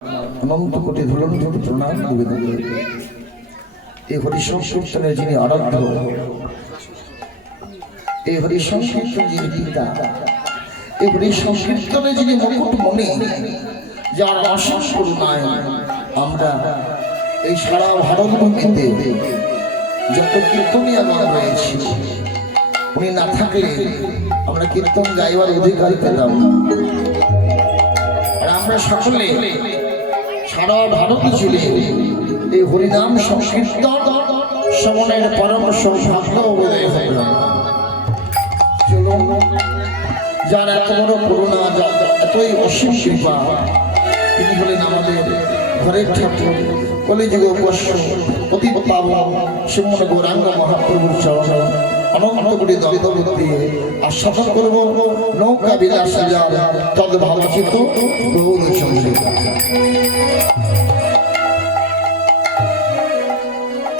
অনন্ত কোটি ধুলন্ত প্রণাম নিবেদন করি। এই হরি সংকীর্তনের যিনি আরাধ্য, এই হরি সংকীর্তন যিনি পিতা, এই হরি সংকীর্তনে যিনি মুকুটমণি, যার অশেষ করুণায় আমরা এই সারা ভারতভূমিতে যত কীর্তনীয়গণ রয়েছে, উনি না থাকলে আমরা কীর্তন গাইবার অধিকার পেতাম না। আর আমরা সকলে সারা ভারত জুড়ে এই হরিনাম সংকীর্তন শ্রবণের পরম সৌভাগ্য উদয় হল। চলুন, যার এত বড় করুণা, এতই অসীম কৃপা, তিনি হলেন আমাদের ঘরের ঠাকুর, কলিযুগ বর্ষ অতি পাবন শ্রীমন গৌরাঙ্গ মহাপ্রভুর চরণ অনন্ত কোটি দণ্ডবোধ দিয়ে আস্বাদন করব নৌকা বিলাস তদ ভাবচিত গৌর সঙ্গীত।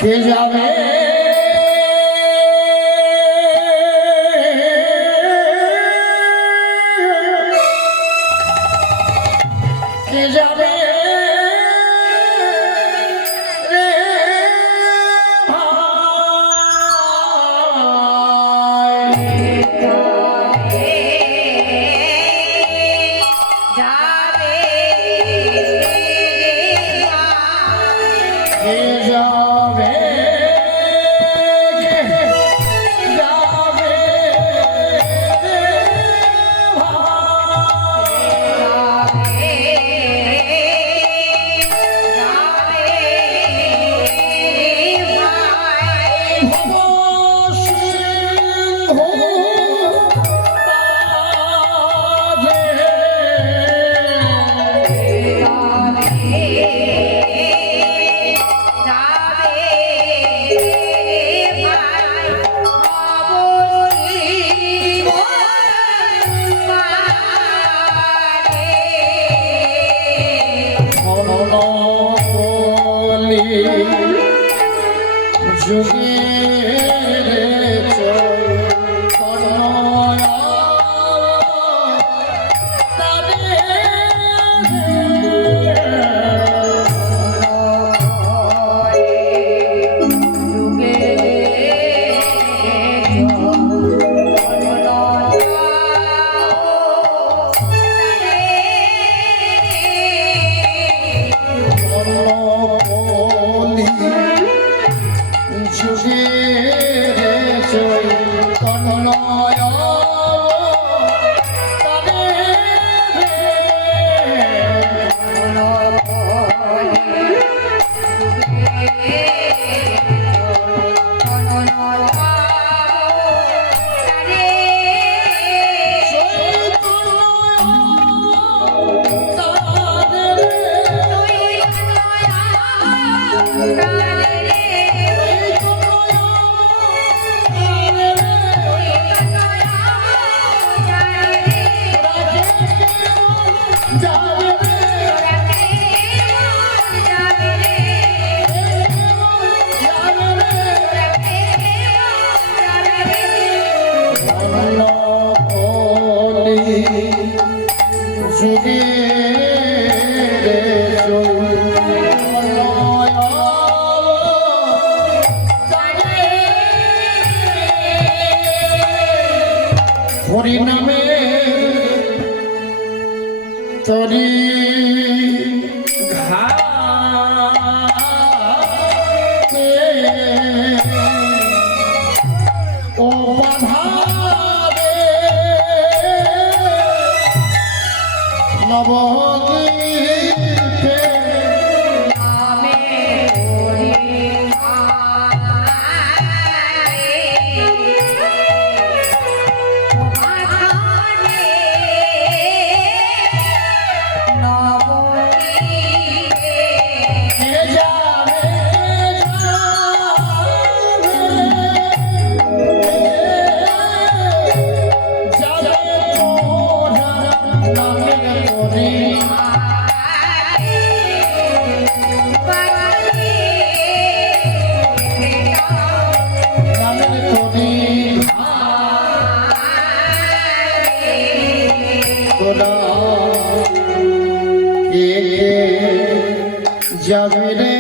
কে যাবে কে যাবে যাবে রে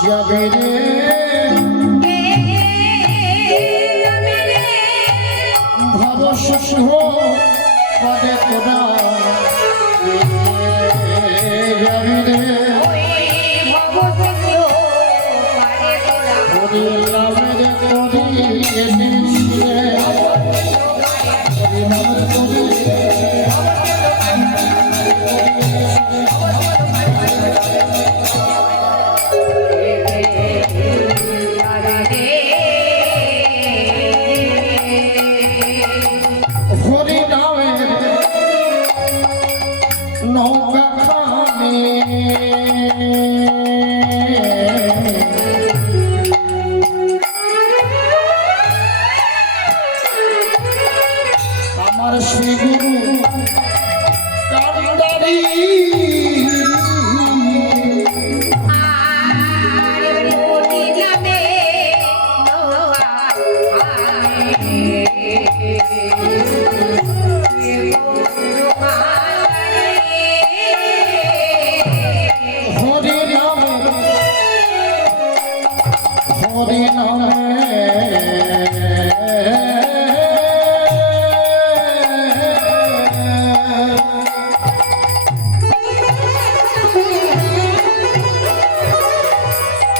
যাবে রে ভাব শুভ পদে তোরা যাবে রে হরি নামে নৌকা খানে আমার শ্রী গুরু কান্দারি হরি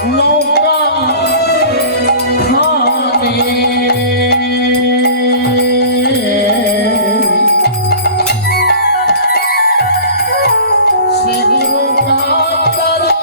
নৌকা খানে শ্রী গুরু কান্দারি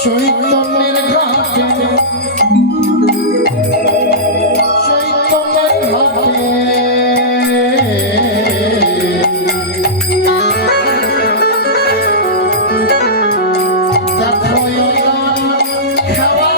চৈতন্যের ঘাটে চৈতন্যের ঘাটে দেখো গান খাওয়া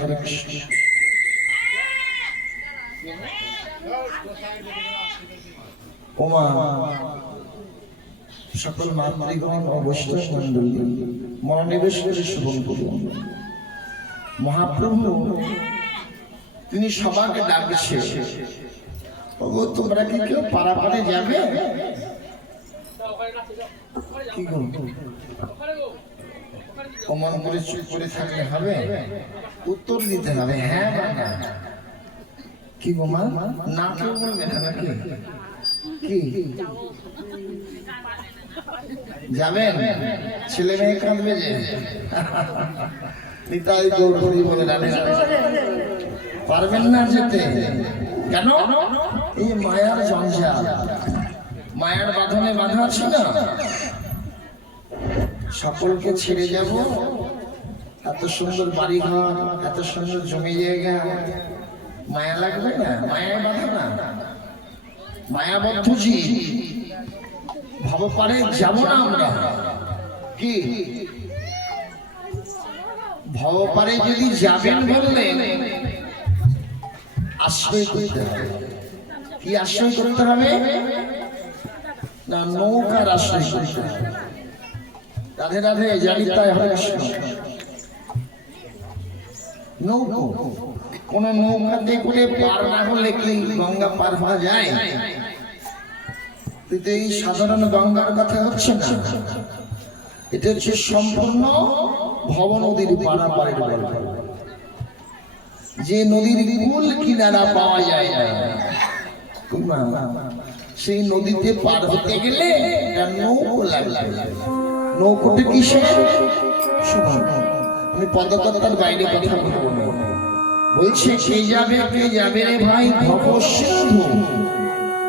হরে কৃষ্ণ। ওমা সকল মাতৃগণ ও বৈষ্ণব মন্ডলী মনোনিবেশ করে শুভম করুন। মহাপ্রভু তিনি সবাইকে ডাকছে, ওগো তোমরা কি কেউ পারাপারে যাবে? কি গো অমন করে চুপ করে থাকলে হবে? উত্তর দিতে হবে হ্যাঁ বা না। কি গো মা, না কেউ বলবে না নাকি? কি যাবেন? ছেলে মেয়ে কাঁদবে যে নিতাই গৌর হরি বলে পারবেন না যেতে? কেন? এই মায়ার জঞ্জাল, মায়ার বাঁধনে বাঁধা আছে না। সকলকে ছেড়ে যাব, এত সুন্দর বাড়ি ঘর, এত সুন্দর জমি জায়গা, মায়া লাগবে না? মায়ায় বাঁধা না, মায়াবদ্ধ জীব, ভবপারে যাব না আমরা। কি ভবপারে যদি যাবেন বললেন আশ্রয় করতে হবে। কি আশ্রয় করতে হবে? না নৌকার আশ্রয় করতে হবে। রাধে রাধে, জানি তাই হরে কৃষ্ণ। নৌকো, কোন নৌকাতে করে পার না হলে কি গঙ্গা পার হওয়া যায়? কিন্তু এই সাধারণ গঙ্গার কথা হচ্ছে না, এটা হচ্ছে সম্পূর্ণ ভব নদীর পারাপারের গল্প। যে নদীর কুল কিনারা পাওয়া যায় না, সেই নদীতে পার হতে গেলে নৌকো লাগবে। নৌকোটা কিসে? আমি পদকথার বাইরে কথা বলবো না। বলছে কে যাবে রে ভাই ভব সিন্ধু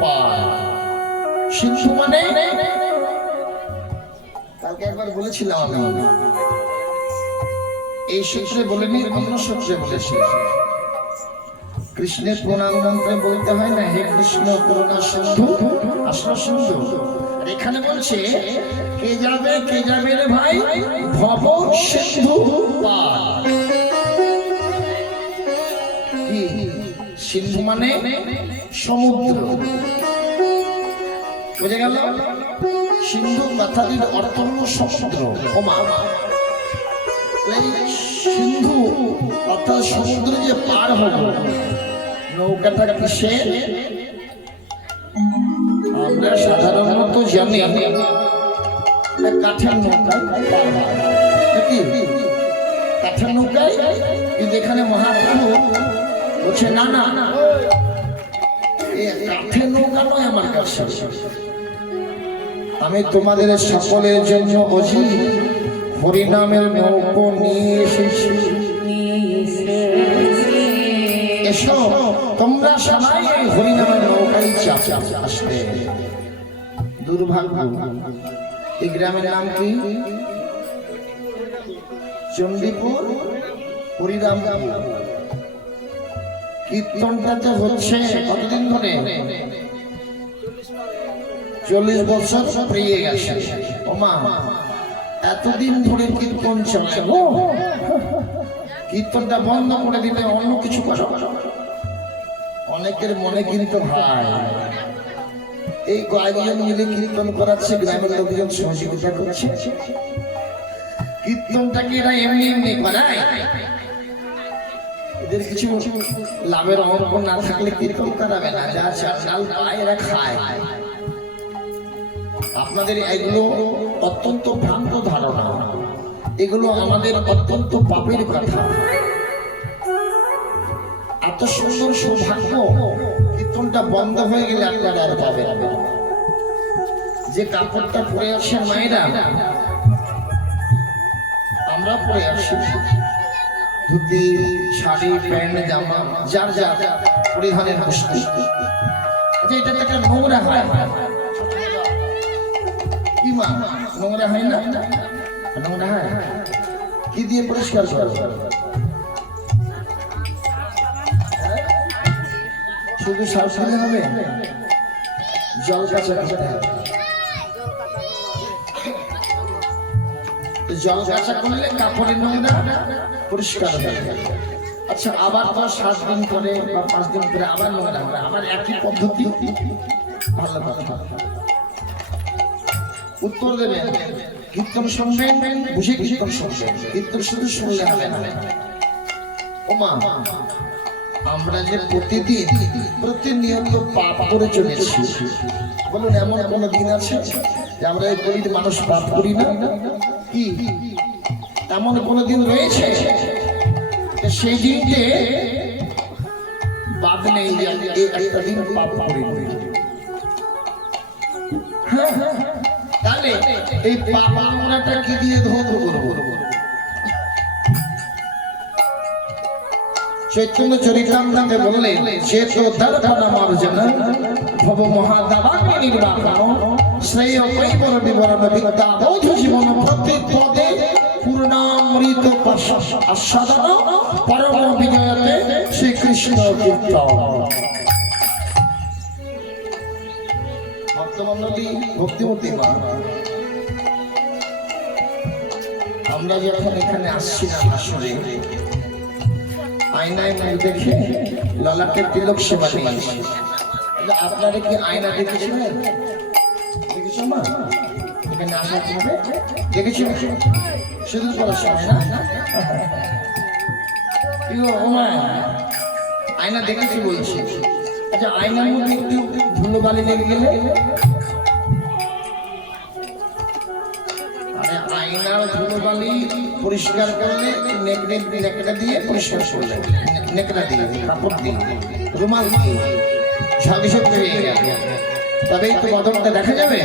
পার। সিন্ধু মানে কালকে একবার বলেছিলাম আমি, এই সূত্রে বলেনি, অন্য সূত্রে বলেছি। কৃষ্ণের প্রণাম মন্ত্রে বলতে হয় না, হে কৃষ্ণ করুণা সিন্ধু আসন সিন্ধু। এখানে বলছে কে যাবে রে ভাই ভব সিন্ধু পার। কি সিন্ধু মানে? সমুদ্র, বুঝে গেল? সিন্ধু কথাটির অর্থ হল সমুদ্র। ওমা সিন্ধু অর্থাৎ সমুদ্র যে পার হলো, নৌকাটা কিসের? আমরা সাধারণত জানি কাঠের নৌকায়, কাঠের নৌকায়। কিন্তু এখানে মহাপ্রভু বলছে না না, কাঠের নৌকা নয় আমার কাছে। আমি তোমাদের সকলের জন্য অজি হরিনামের নৌকো নিয়ে এসেছি। এসো তোমরা সবাই হরিনামের নৌকায় চাপে আসবে। দুর্ভাগ্য, এই গ্রামের নাম কি? চণ্ডীপুর হরিরামপুর। কীর্তনটা তো হচ্ছে কতদিন ধরে? 40 বছর পেরিয়ে গেছে। ওমা এতদিন ধরে কীর্তন চলছে, কীর্তনটা বন্ধ করে দিলে অন্য কিছু করো। অনেকের মনে কিন্তু ভাই এই কয়েকজন মিলে কীর্তন করাচ্ছে, গ্রামের লোকজন সহযোগিতা করছে। কীর্তনটাকে এরা এমনি এমনি করায়, এদের কিছু লাভের অঙ্ক না থাকলে কীর্তন করাবে না। যা চাল পায় এরা খায়। আপনাদের এগুলো অত্যন্ত ভ্রান্ত ধারণা, এগুলো আমাদের অত্যন্ত পাপের কথা। এত সুন্দর সৌভাগ্য, কীর্তনটা বন্ধ হয়ে গেলে আপনারা আর পাবেন না। যে কাপড়টা পরে আছে মায়েরা, আমরা পরে আসি ধুতি, শাড়ি, প্যান্ট, জামা, যার যার পরিধানের বস্তু। এটা একটা নোংরা হয় কি মা? নোংরা হয় না? নোংরা হয়। কি দিয়ে পরিষ্কার করো? শুধু শ্বাস নিলে হবে? জল কাঁচা করতে হবে। জল কাঁচা করলে কাপড়ের নোংরা পরিষ্কার হবে। আচ্ছা আবার তো 7 দিন পরে বা 5 দিন পরে আবার নোংরা হবে, আবার একই পদ্ধতি। ভালো কথা, উত্তর দেবেন। কীর্তন শুনবেন, বুঝে কীর্তন শুনবেন, কীর্তন শুধু শুনলে হবে না। ওমা, আমরা যে প্রতিদিন প্রতিনিয়ত পাপ করে চলেছি, বলুন এমন কোন দিন আছে যে আমরা এই গরিব মানুষ পাপ করি না? কি এমন কোন দিন রয়েছে সেই দিনকে বাদ নেই যে একটা দিন পাপ করি? তাহলে এই পাপ আমরাটা কি দিয়ে ধৌত করবো? চৈতন্য চরিতামৃতে বললেন, চেতো দর্পণ মার্জনা ভব মহাদাবাগ্নি নির্বাপন শ্রেয় কৈবর বিবরণ বিদ্যা বোধ জীবন প্রতি পদে পূর্ণামৃত আস্বাদন পরম বিজয়তে শ্রীকৃষ্ণ কীর্তন। ভক্তমণ্ডলী, ভক্তিমূর্তি মা, আমরা যখন এখানে আসছি না আসলে আয়নায় মুখ দেখে ললাটের তিলক সেবা নিয়েছি। আপনারা কি আয়না দেখেছিলেন? দেখেছো মা? এখানে আসার পরে দেখেছি শুধু পড়াশোনা না? আয়না দেখেছি বলছি। আচ্ছা আয়নার মধ্যে একটু ধুলো বালি লেগে গেলে আয়নার ধুলো বালি পরিষ্কার করলে নেকড়া দিয়ে পরিষ্কার করলে, নেকড়া দিয়ে, কাপড় দিয়ে, রুমাল দিয়ে ঝকঝক হয়ে যাবে, তবেই তো বদলটা দেখা যাবে।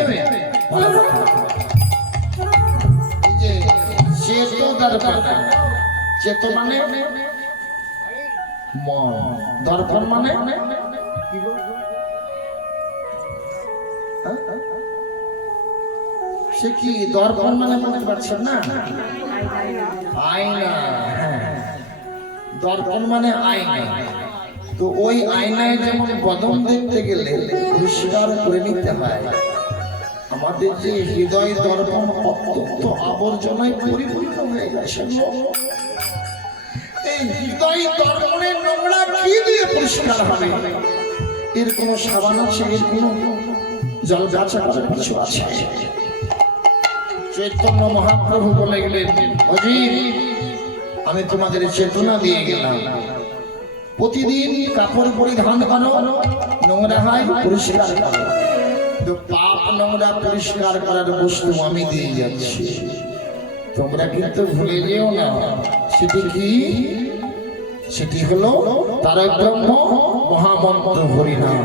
চেতো মানে মন, দর্পণ মানে সে কি? দর্পণ মানে বলতে পারছেন না? আয়না। দর্পণ মানে আয়না। তো ওই আয়নায় যেমন বদন দেখতে গেলে পরিষ্কার করে নিতে হয়, আমাদের যে হৃদয় দর্পণ অত্যন্ত আবর্জনায় পরিপূর্ণ হয়ে গেছে। এই হৃদয় দর্পণের নোংরা কি দিয়ে পরিষ্কার হবে? এর কোন সাবান আছে? এর কোন জল যাচা করার কিছু আছে? চৈতন্য মহাপ্রভু বলে গেলেন, অজিত আমি তোমাদের চেতনা দিয়ে গেলাম, প্রতিদিন কাপড় পরিধান করো, নোংরা হয় পরিষ্কার করো। তো পাপ নোংরা পরিষ্কার করার বস্তু আমি দিয়ে যাচ্ছি, তোমরা কিন্তু ভুলে যেও না। সেটি কি? সেটি হলো তারক ব্রহ্ম মহামন্ত্র হরিনাম।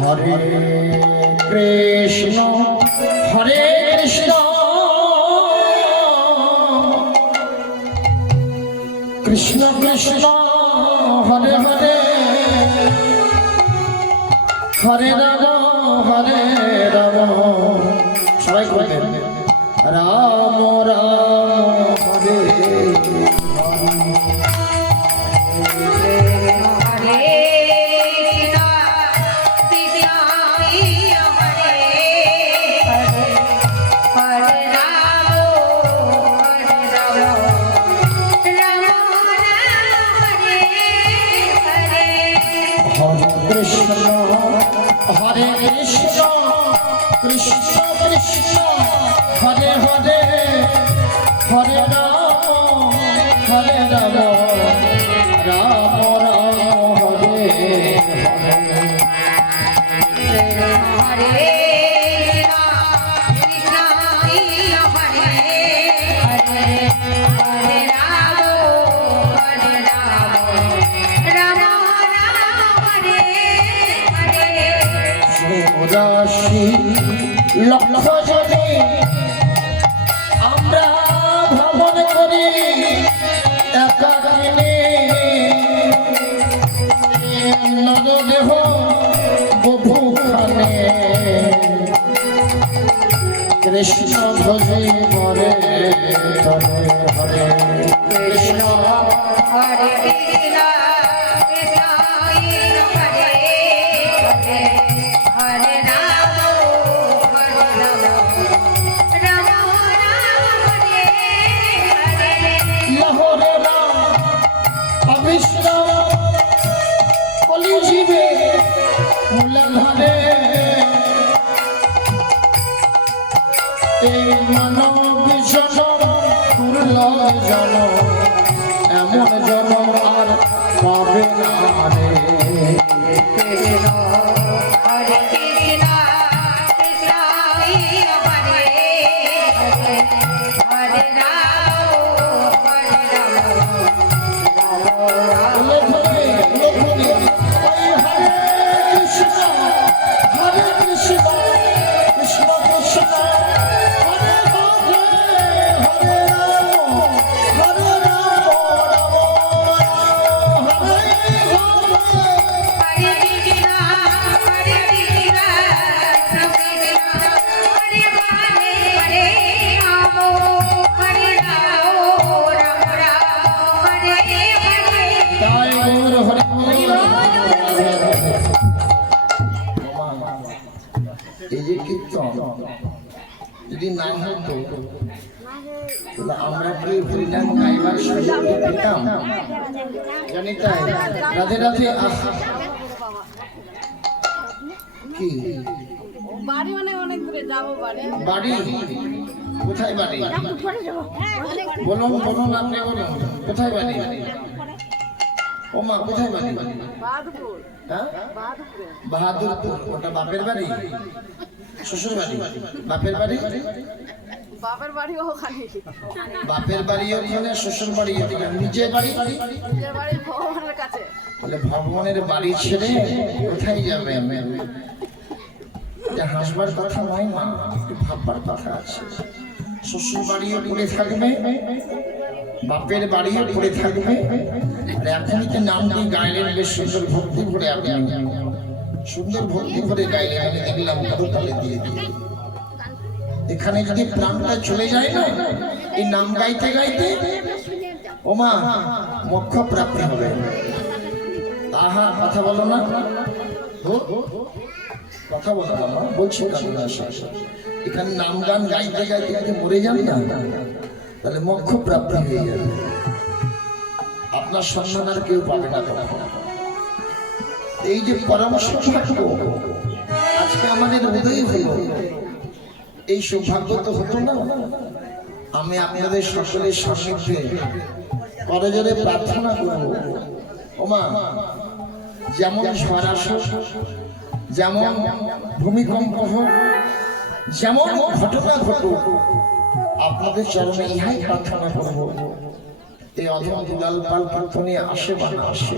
হরে কৃষ্ণ হরে কৃষ্ণ কৃষ্ণ কৃষ্ণ হরে হরে হরে রাম সবাই করবেন রাম রাম হরে কৃষ্ণ হরে কৃষ্ণ কৃষ্ণ কৃষ্ণ হরে হরে হরে রাম রাম রাম হরে হরে রাশি লক্ষ যদি আমরা ভ্রমণ করি একাকিনী নরদেহ বহুখানে কৃষ্ণ ভজি মরে হরে হরে কৃষ্ণ হরে কৃষ্ণ মানব জনম দুর্লভ জনম এমন জনম আর পাবে না রে। হরে কৃষ্ণ কৃষ্ণ হরে হরে হরে রাম হরে রাম লোকনে লোকনে ওই হরে কৃষ্ণ কৃষ্ণ কৃষ্ণ কৃষ্ণ হরে হরে হরে রাম হরে রাম রাম রাম হরে হরে। হরে কৃষ্ণ হরে কৃষ্ণ কৃষ্ণ হরে হরে হরে রাম হরে রাম রাম রাম হরে হরে। তাই গৌর হরি এই যে কীর্তন যদি না হতো তাহলে আমরা কি হরিনাম গাইবার সুযোগ পেতাম? জানি তাই রাধে রাধে। কি বাড়ি মানে অনেক দূরে যাবো বাড়ি বাড়ি কোথায় বাড়ি বলুন বলুন আপনি বলুন কোথায় বাড়ি? ও মা কোথায় বাড়ি? বাহাদুরপুর হ্যাঁ বাহাদুরপুরে বাহাদুরপুর। ওটা বাপের বাড়ি শ্বশুর বাড়ি? বাপের বাড়ি বাপের বাড়ি ওখানে বাপের বাড়ি ওখানে শ্বশুর বাড়ি এদিকে। নিজের বাড়ি নিজের বাড়ি ভগবানের কাছে বলে ভগবানের বাড়ি ছেড়ে কোথায় যাবে? এটা হাসবার কথা নয় মা, একটু ভাববার কথা আছে। শ্বশুর বাড়িও পড়ে থাকবে, বাপের বাড়িও পড়ে থাকবে। আর এখনই তো নামটি গাইলেন বেশ সুন্দর ভক্তি করে, আপনি সুন্দর ভক্তি করে গাইলেন। আমি দেখলাম করতালে দিয়ে দিয়ে এখানে যদি প্রাণটা চলে যায় না এই নাম গাইতে গাইতে, ও মা মোক্ষ প্রাপ্তি হবে। আহা কথা বলো না, কথা বলো না মা, বলছি এখানে নাম গান গাইতে গাইতে যদি মরে যান না তাহলে মোক্ষ প্রাপ্তি হয়ে যাবে। আপনার সম্মান আর কেউ পাবে না তখন। এই যে পরামর্শ থাকবো আজকে আমাদের উদয় হলো, এই সৌভাগ্য তো হতো না। আমি আপনাদের সকলের সান্নিধ্যে করজোড়ে প্রার্থনা করব, ওমা যেমন ঝড় আসুক, যেমন ভূমিকম্প হোক, যেমন ঘটনা ঘটুক, আপনাদের চরণে ইহাই প্রার্থনা করব। এই অধম দুলাল পাল প্রার্থনে আসে বা না আসে,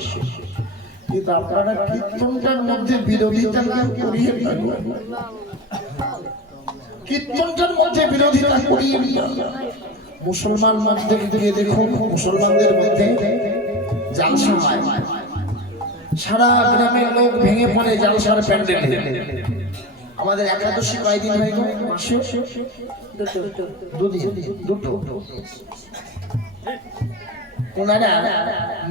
কিন্তু আপনারা কীর্তনটার মধ্যে বিরোধিতা করিয়ে কীর্তনটার মধ্যে বিরোধিতা করিয়ে মুসলমান মধ্যে গিয়ে দেখুন, মুসলমানদের মধ্যে জালসা হয়, সারা গ্রামের লোক ভেঙে পড়ে জালসার প্যান্ডেলে। আমাদের একাদশী কয়দিন হয়ে গেল? মাসে দুটো। ওনারা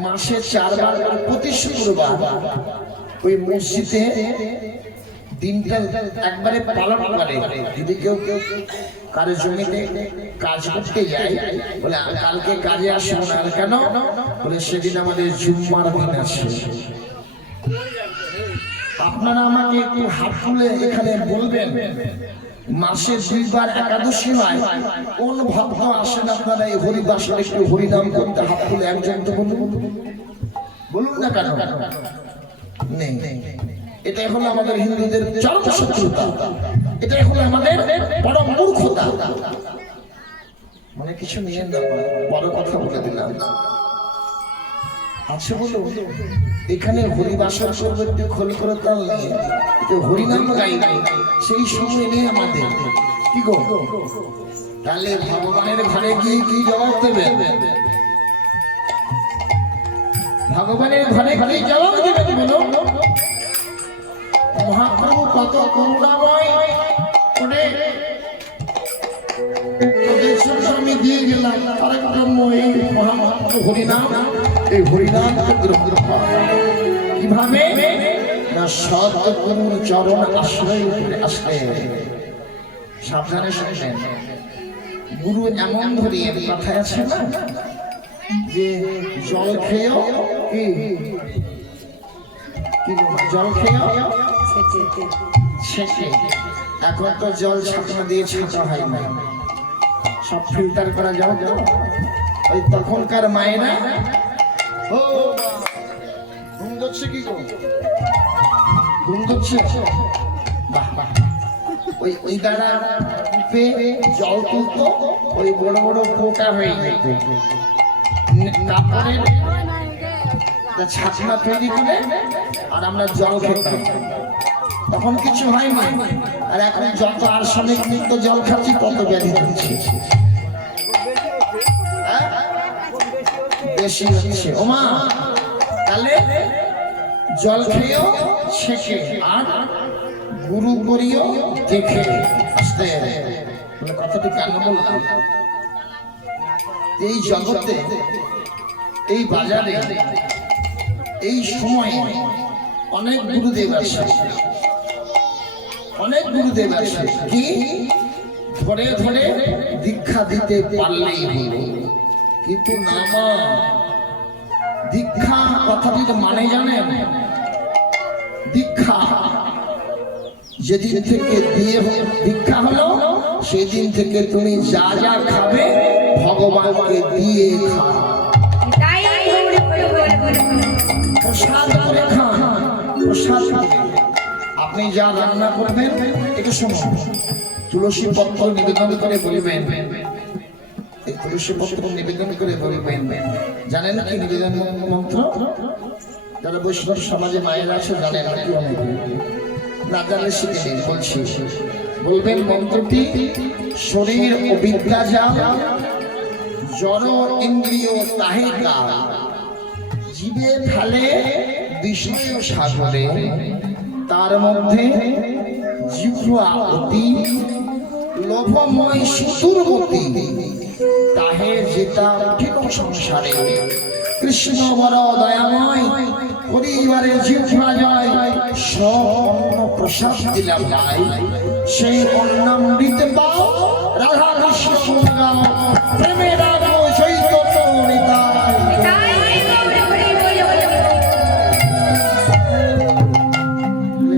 মাসে 4 বার প্রতি শুক্রবার ওই মসজিদে দিনটা একবারে পালন করে। যদি কেউ কারো জমিতে কাজ করতে যায় বলে কালকে কাজে আসবো না, কেন বলে সেদিন আমাদের জুম্মার দিন আছে। আপনারা আমাকে একটু হাত তুলে এখানে বলবেন, মাসে 2 বার একাদশী হয়, কোন ভক্ত আসেন আপনারা এই হরিবাসরে একটু হরিনাম করতে? হাত তুলে একজন তো বলুন না, কেন নেই? এটাই হলো আমাদের হিন্দুদের চরম শত্রুতা, এটাই হলো আমাদের বড় মূর্খতা। মানে কিছু নিয়ে না, বড় কথা বলে দিলাম আছে বলো। এখানে হরিবাসর করবে একটু খোল করে তাল নিয়ে একটু হরিনাম গাই, সেই সময় নিয়ে আমাদের কি গো, তাহলে ভগবানের ঘরে গিয়ে কি জবাব দেবে? ভগবানের ঘরে কি জবাব দেবে বলো? মহাপ্রভু কত করুণাময় করে আমি দিয়ে গেলাম তারক ব্রহ্ম এই মহাপ্রভু হরিনাম, এই হরিনাম কিভাবে না সৎগুরুর চরণ আশ্রয় আসলে। সাবধানে শুনবেন, গুরু এমন ধরে কথায় আছে না যে জল খেয়েও কি জল খেয়েও ছেঁকে। এখন তো জল ছাকনা দিয়ে ছেঁকা হয় না, সব ফিল্টার করা যাও তো। ওই তখনকার মায়েরা ও ঘুম ধরছে কি গো? ঘুম ধরছে? বাহ বাহ। ওই দ্বারা কূপে জল তুলতো, ওই বড় বড় পোকা হয়ে যেত। কাপড়ের ছাকনা তৈরি করে আর আমরা জল খেতাম। তখন কিছু হয়নি, আর এখন যত আর্সেনিক মুক্ত জল খাচ্ছি তত ব্যাধি হচ্ছে। বেশি হচ্ছে ওমা। তাহলে জল খেয়েও শেখে আর গুরু করিও দেখে। আসতে কথাটি কেন বললাম? এই জগতে, এই বাজারে, এই সময়ে অনেক গুরুদেব আছে, অনেক গুরুদেব আছে। কি ধরে ধরে দীক্ষা দিতে পারলেই হলো, কিন্তু নামা দীক্ষা কথাটির মানে জানেন? দীক্ষা যেদিন থেকে দিয়ে দীক্ষা হলো সেদিন থেকে তুমি যা যা খাবে ভগবানকে দিয়ে খাও। প্রসাদ করে খান, প্রসাদ করে। আপনি যা রান্না করবেন একটু শুনুন, তুলসী পত্র নিবেদন করে বলবেন, এই তুলসী পত্র নিবেদন করে বলবেন। জানেন কি নিবেদন মন্ত্র? যারা বৈষ্ণব সমাজে মায়েরা আছে জানেন নাকি? অনেকে না জানলে শিখে নিন। বলছি, বলবেন মন্ত্রটি: শরীর অবিদ্যা যা, জড় ইন্দ্রিয় তাহে কাল, জীবে ফেলে বিষয় সাগরে, তার মধ্যে জিহ্বা অতি লোভময় সুদূরবর্তী, তাহে যেতা কঠিন সংসারে। কৃষ্ণ বড় দয়াময়, পরিবারে জিহ্বা জয়, সব অন্ন প্রসাদ দিলাম ভাই, সেই অন্নামৃত পাও, রাধা কৃষ্ণ গুণ গাও, প্রেমে রাগো চৈতন্য নিতাই।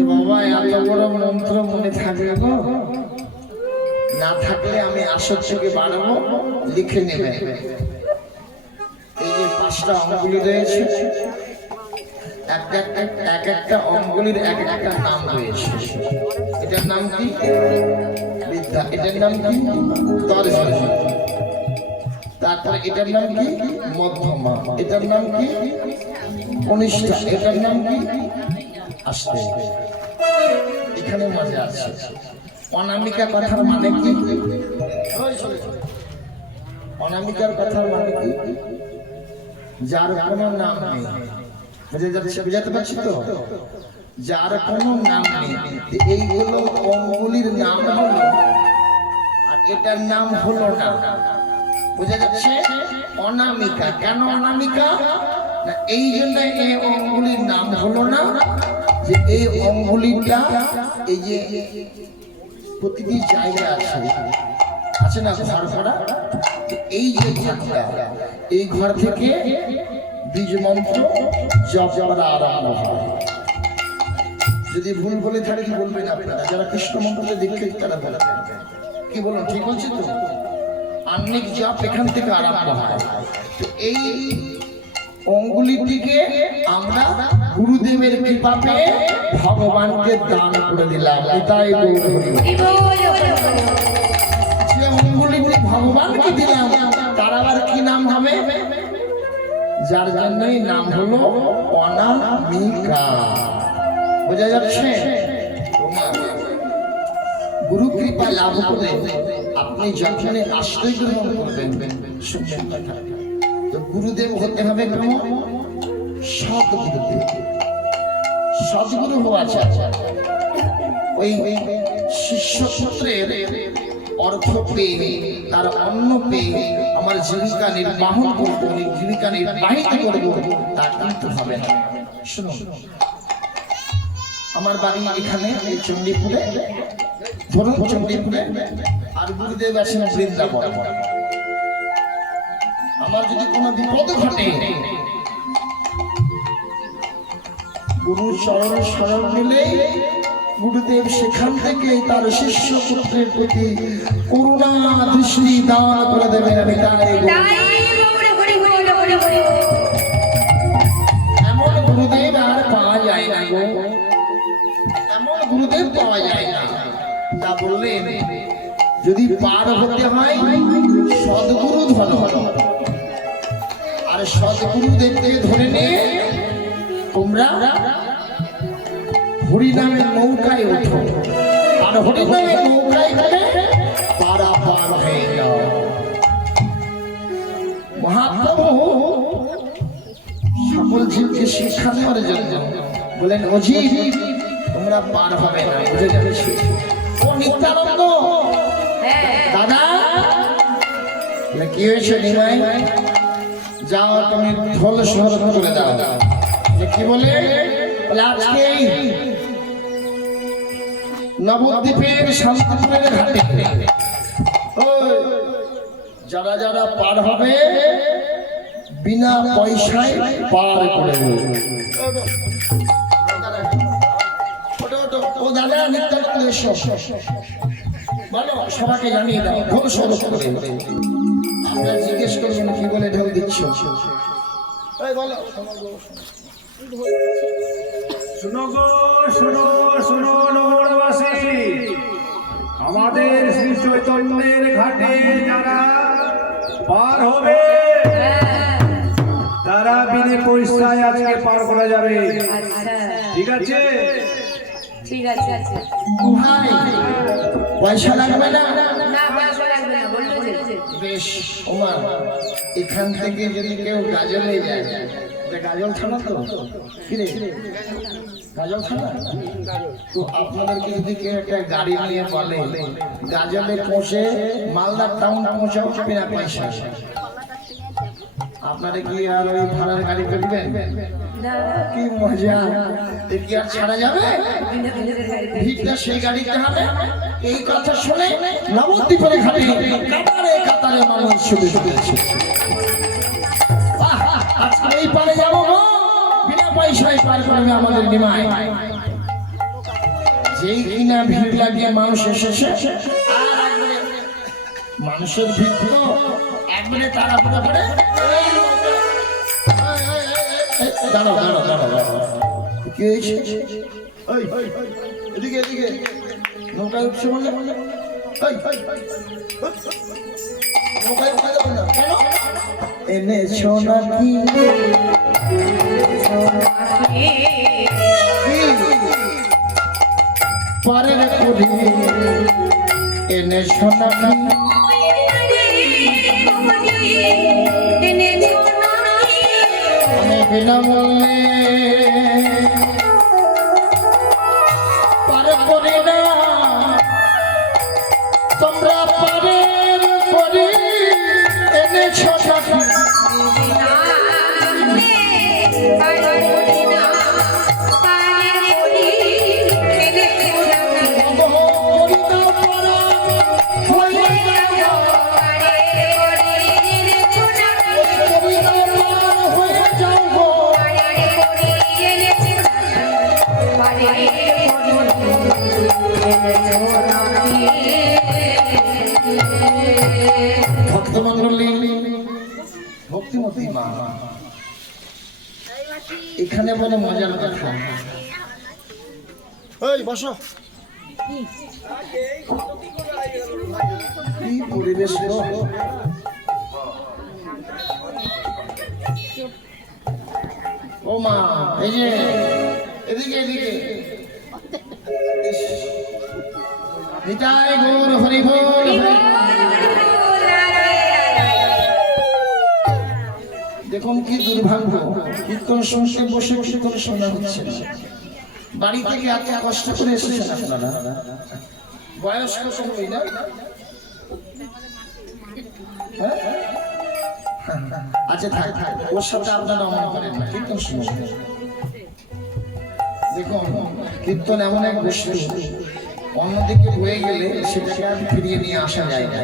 বাবা এত বড় মন্ত্র মনে থাকবে গো? না থাকলে আমি আসর থেকে বাড়াবো, লিখে নেবে। এই যে 5টা অঙ্গুলি রয়েছে, এক একটা অঙ্গুলির এক একটা নাম রয়েছে। এটার নাম কি? বিদ্যা। এটার নাম কি? তর্জনী। তারপরে এটার নাম কি? মধ্যমা। এটার নাম কি? কনিষ্ঠা। এটার নাম কি? আস্তে। এখানে মজা আছে। অনামিকা কথার মানে কি? অনামিকার কথার মানে কি? যার কোনো নাম নেই। বুঝাতে পারছি তো? যার কোনো নাম নেই। এইগুলো অঙ্গুলির নাম হলো আর এটার নাম হলো না। বুঝা যাচ্ছে? অনামিকা। কেন অনামিকা? না এই জন্য এই অঙ্গুলির নাম হলো না যে এই অঙ্গুলিটা এই যে প্রতিটি জায়গা আছে না ঘর করা, এই যে ঘরটা, এই ঘর থেকে বীজ মন্ত্র জপ করা আরম্ভ হয়। যদি ভুল বলে থাকে কি বলবেন আপনারা? যারা কৃষ্ণ মন্ত্রে দীক্ষিত তারা বলবেন। কি বলুন? ঠিক বলছি তো? আহ্নিক জপ এখান থেকে আরম্ভ হয়। তো এই অঙ্গুলিটিকে আমরা গুরুদেবের কৃপা পেয়ে ভগবানকে দান করে দিলাম। এটাই যে অঙ্গুলিটি ভগবানকে দিলাম তার আবার কি নাম হবে? যার জন্যই নাম হলো অনামিকা। বোঝা যাচ্ছে? গুরু কৃপা লাভ করে আপনি যখনই আশ্রয় গ্রহণ করবেন, শুনবেন কথা, তো গুরুদেব হতে হবে কেমন? সৎ গুরুদেব। সৎগুরু হওয়া চাই। ওই শিষ্যপুত্রের অর্থ পেয়ে, তার অন্ন পেয়ে আমার জীবিকা নির্বাহ করবো, জীবিকা নির্বাহিত করবো, তা কিন্তু হবে না। শুনুন, আমার বাড়ি এখানে চণ্ডীপুরে, ধরুন চণ্ডীপুরে, আর গুরুদেব আছেন বৃন্দাবন। আমার যদি কোনো বিপদ ঘটে, গুরু চরণ শরণ নিলে গুরুদেব সেখান থেকে তার শিষ্য পুত্রের প্রতি করুণা দৃষ্টি দান করে দেবেন। আমি তাই বলি। এমন গুরুদেব আর পাওয়া যায় না গো, এমন গুরুদেব পাওয়া যায় না। তা বললেন যদি পার হতে হয় সদ্গুরু ধরো, আর সদ্গুরুদেবকে ধরে নিয়ে তোমরা হরিনামের নৌকায় ওঠো, আর হরিনামের নৌকায় করে পারাপার হয়ে যাও। মহাপ্রভু সকল জীবকে শিক্ষা দেওয়ার জন্য বলেন ও জীব তোমরা পার হবে না, বুঝে যাচ্ছে। ও নিত্যানন্দ দাদা কি হয়েছে নিমাই, যাও তুমি ঢোল শহর করে দাও। কি বলে আজকে নবদ্বীপের শান্তিপুরের ঘাটে যারা যারা পার হবে বিনা পয়সায় পার করে দেবে। ও দাদা নিত্যানন্দ এসো বলো, সবাইকে জানিয়ে দাও ঢোল শরৎ করে। আমরা জিজ্ঞেস করবেন কি বলে ঢোল দিচ্ছ, বলো শুনো গো, শুনো শুনো নগরবাসী, আমাদের শ্রী চৈতন্যের ঘাটে যারা পার হবে তারা বিনে পয়সায় আজকে পার করা যাবে। ঠিক আছে? ঠিক আছে আছে ভাই পয়সা লাগবে না? না পয়সা লাগবে না, বললো যে বেশ ওমা, এখান থেকে যদি কেউ গাজলে যায়, এটা গাজল থানা তো কিরে, গাজল থানা তো আপনাদেরকে যদি কেউ একটা গাড়ি নিয়ে বলে গাজলে পৌঁছে মালদা টাউন পৌঁছাও বিনা পয়সা, আপনারা কি আর ওই ভাড়ার গাড়ি করবেন? কি মজা, কি আর ছাড়া যাবে? ভিড়টা সেই গাড়িতে হবে। এই কথা শুনে নবদ্বীপের ঘাটে কাতারে কাতারে মানুষ শুধু শুধুছে। আজকে এই পারে যাবো গো, বিনা পয়সায় পার করবে আমাদের নিমাই। যেই কিনা ভিড় লাগিয়ে মানুষ এসেছে, আর একবারে মানুষের ভিড় তো একবারে তাড়াহুড়ো করে দাঁড়াও দাঁড়াও দাঁড়াও দাঁড়াও, কি হয়েছে? এদিকে এদিকে নৌকায় উঠছে বলে নৌকায় উঠে যাবো না কেন? এনেছো নাকি পারের করি, এনেছো নাকি আমি বিনামূল্যে পার করি না, তোমরা পারের করি এনেছো নাকি? ভক্তমন্ডলী, ভক্তিমতী মা, এখানে বলে মজার কথা। ওই বসো, কি পরিবেশ গো। ও মা, এই যে এদিকে এদিকে, নিতাই গৌর হরি বল। দেখুন কি দুর্ভাগ্য, কীর্তন শুনতে বসে কীর্তন শোনা হচ্ছে না। বাড়ি থেকে এত কষ্ট করে এসেছেন আপনারা, বয়স্ক সময় না? আচ্ছা থাক থাক, ওর সাথে আপনারা অমন করেন না, কীর্তন শুনুন। দেখুন কীর্তন এমন এক বস্তু, অন্যদিকে হয়ে গেলে সেটাকে আর ফিরিয়ে নিয়ে আসা যায় না,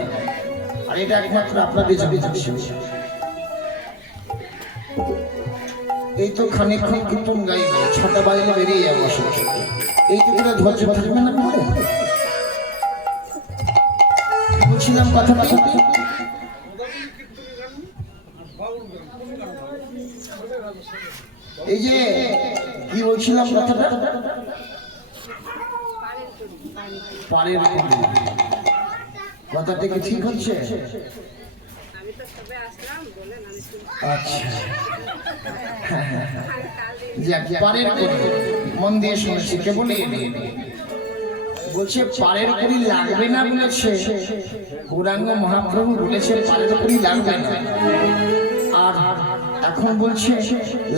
আর এটা একমাত্র আপনাদের জন্য। এই তো খানিকক্ষণ কীর্তন গাইব, 6টা বাজলে বেরিয়ে যাবো। এই ক্ষেত্রে ধৈর্য থাকবে না করে বলছিলাম কথাটা এই যে কি বলছিলাম কথাটা পারের করি কথাটা কি ঠিক হচ্ছে আচ্ছা যাক পারের করি মন দিয়ে শুনেছি কে বলে বলছে পারের করি লাগবে না বলেছে গৌরাঙ্গ মহাপ্রভু বলেছে পারের করি লাগবে না আর এখন বলছে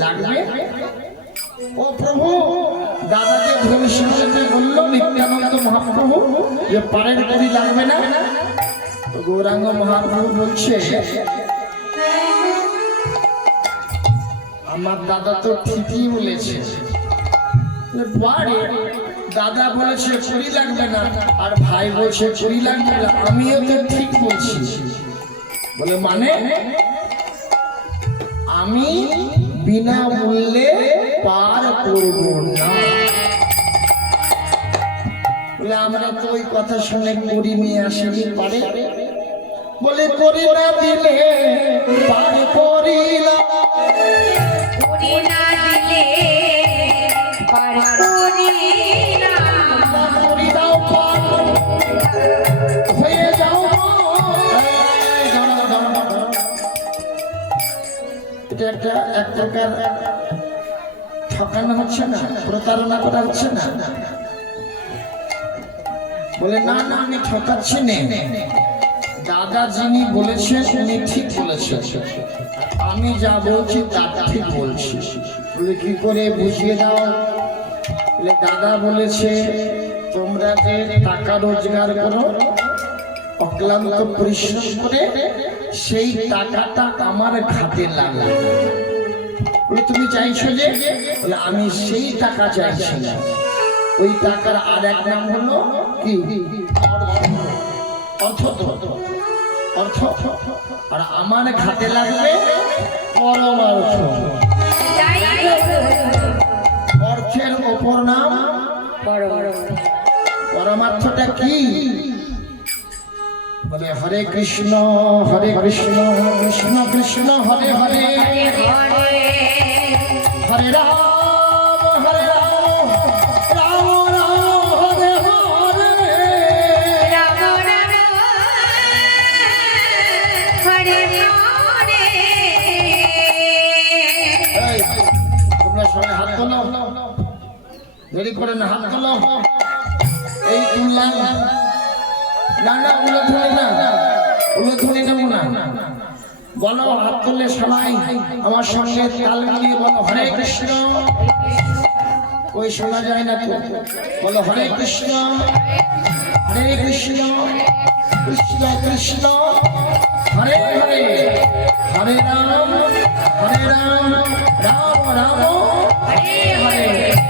লাগবে ও প্রভু দাদাকে ধরে শুনতে বললো নিত্যানন্দ মহাপ্রভু যে পারের করি লাগবে না গৌরাঙ্গ মহাপ্রভু বলছে আমার দাদা তো ঠিকই বলেছে দাদা বলেছে চুরি লাগবে না আর ভাই বলছে চুরি লাগবে না আমিও তো ঠিক বলছি বলে মানে আমি বিনা মূল্যে পার করব না বলে আমরা তো ওই কথা শুনে করি নিয়ে আসিনি পারে বলে করি না দিলে পার করিলা করি না দিলে পার করিলা করি দাও পার হয়ে যাও এটা একটা এক প্রকার ঠকানো হচ্ছে না প্রতারণা করা হচ্ছে না বলে না না আমি ঠকাচ্ছি না দাদা যিনি বলেছেন উনি ঠিক বলেছেন আমি যা বলছি তা ঠিক বলছি বলে কি করে বুঝিয়ে দাও বলে দাদা বলেছে তোমরা যে টাকা রোজগার করো অক্লান্ত পরিশ্রম করে সেই টাকাটা আমার ঘাটে লাগে বলে তুমি চাইছো যে বলে আমি সেই টাকা চাইছি না ওই টাকার আর এক নাম হলো কি অর্থ অর্থ আর আমার ঘাটে লাগবে পরমার্থ অর্থের অপর নাম পরমার্থটা কি বলে হরে কৃষ্ণ কৃষ্ণ কৃষ্ণ হরে হরে হরে রাম রাম রাম হরে হরে তোমরা সবাই হাত তোলো দেরি করে না হাত তোলো এই তুললাম না না উলুধ্বনি নেব না বলো হাত তুললে সবাই আমার সঙ্গে তাল মিলিয়ে বলো হরে কৃষ্ণ ওই শোনা যায় না তো বলো হরে কৃষ্ণ কৃষ্ণ কৃষ্ণ হরে হরে হরে রাম রাম রাম হরে হরে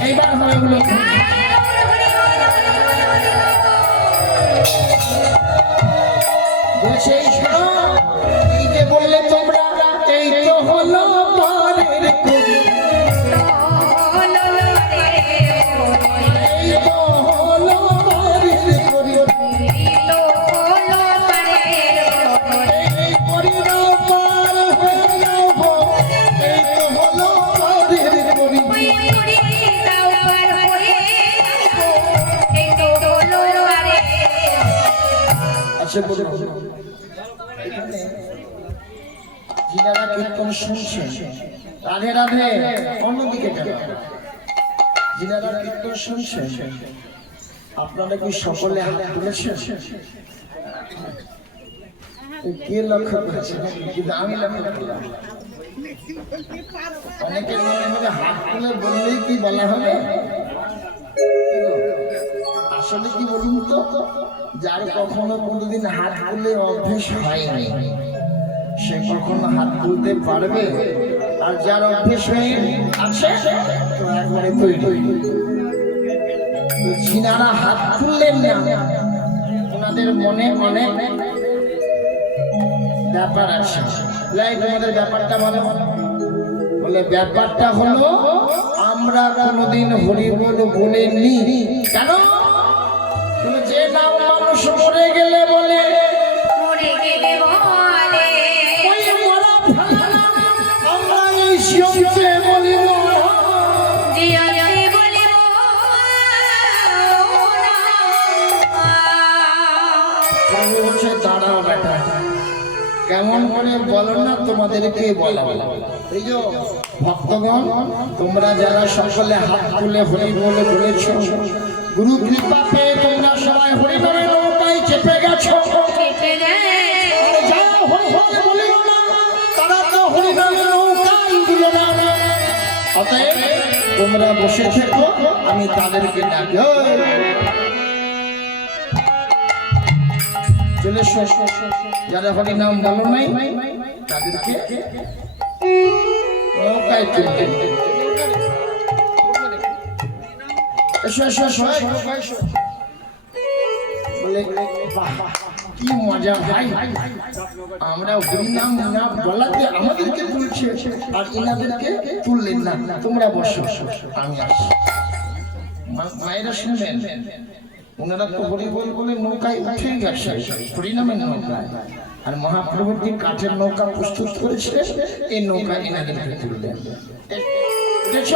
এইবার হবে উলুধ্বনি বলছে এই যে বললে তোমরা এই তো হলো পারের করি এই তো হলো পারের করি এই করি দাও পার হয়ে যাও এই তো হলো পারের করি আচ্ছা বলুন যিনারা কীর্তন শুনছেন রাধে রাধে অন্যদিকে কেন যিনারা কীর্তন শুনছেন আপনারা কি সকলে হাত তুলেছেন কে লক্ষ্য করেছেন কিন্তু আমি লক্ষ্য করলাম অনেকের মনে মনে হাত তুলে বললেই কি বলা হবে আসলে কি বলুন তো যার কখনো কোনোদিন হাত তুলে অভ্যেস হয়নি সে কখনো হাত তুলতে পারবে আর যার অভ্যেস হয়ে আছে তো একবারে তৈরি যিনারা হাত তুললেন না ওনাদের মনে অনেক ব্যাপার আছে তোমাদের ব্যাপারটা বলো বলে ব্যাপারটা হলো আমরা কোনোদিন হরি বল বলিনি। কেন? তুমি যে নাম মানুষ মরে গেলে বলে, মরে গেলে বলে ওই মরা ফেলা আমরা এই শিয়মকে বলি না। জিয়াতে বলিব প্রভু হচ্ছে দাঁড়াও বেটা, কেমন করে বলো না, তোমাদেরকে বলা। এই যে ভক্তগণ, তোমরা যারা সকলে হাত তুলে হরি বলে বলেছ, গুরু কৃপা পেয়ে তোমরা সবাই হরি বলে নৌকায় চেপে গেছো। চেপে যায় আর যারা হরি বলে বলিল না, তারা তো হরি বলে নৌকায় দিল না। অতএব তোমরা বসে থেকো, আমি তাদেরকে ডাকি। চলে এসো, যারা হরি নাম বলো নাই তাদেরকে নৌকায় তুলতে। এসো এসো এসো এসো। বলে বাহ, কি মজা ভাই, আমরা হরি নাম না বলাতে আমাদেরকে তুলছে আর এনাদেরকে তুললেন না। তোমরা বসো, আমি আসি। মায়েরা শুনবেন, ওনারা তো হরি বল বলে নৌকায় উঠে গেছে, হরিনামের নৌকায়। আর মহাপ্রভুর যে কাঠের নৌকা প্রস্তুত করেছে, এই নৌকা এনাদেরকে তুললেন। বুঝেছ?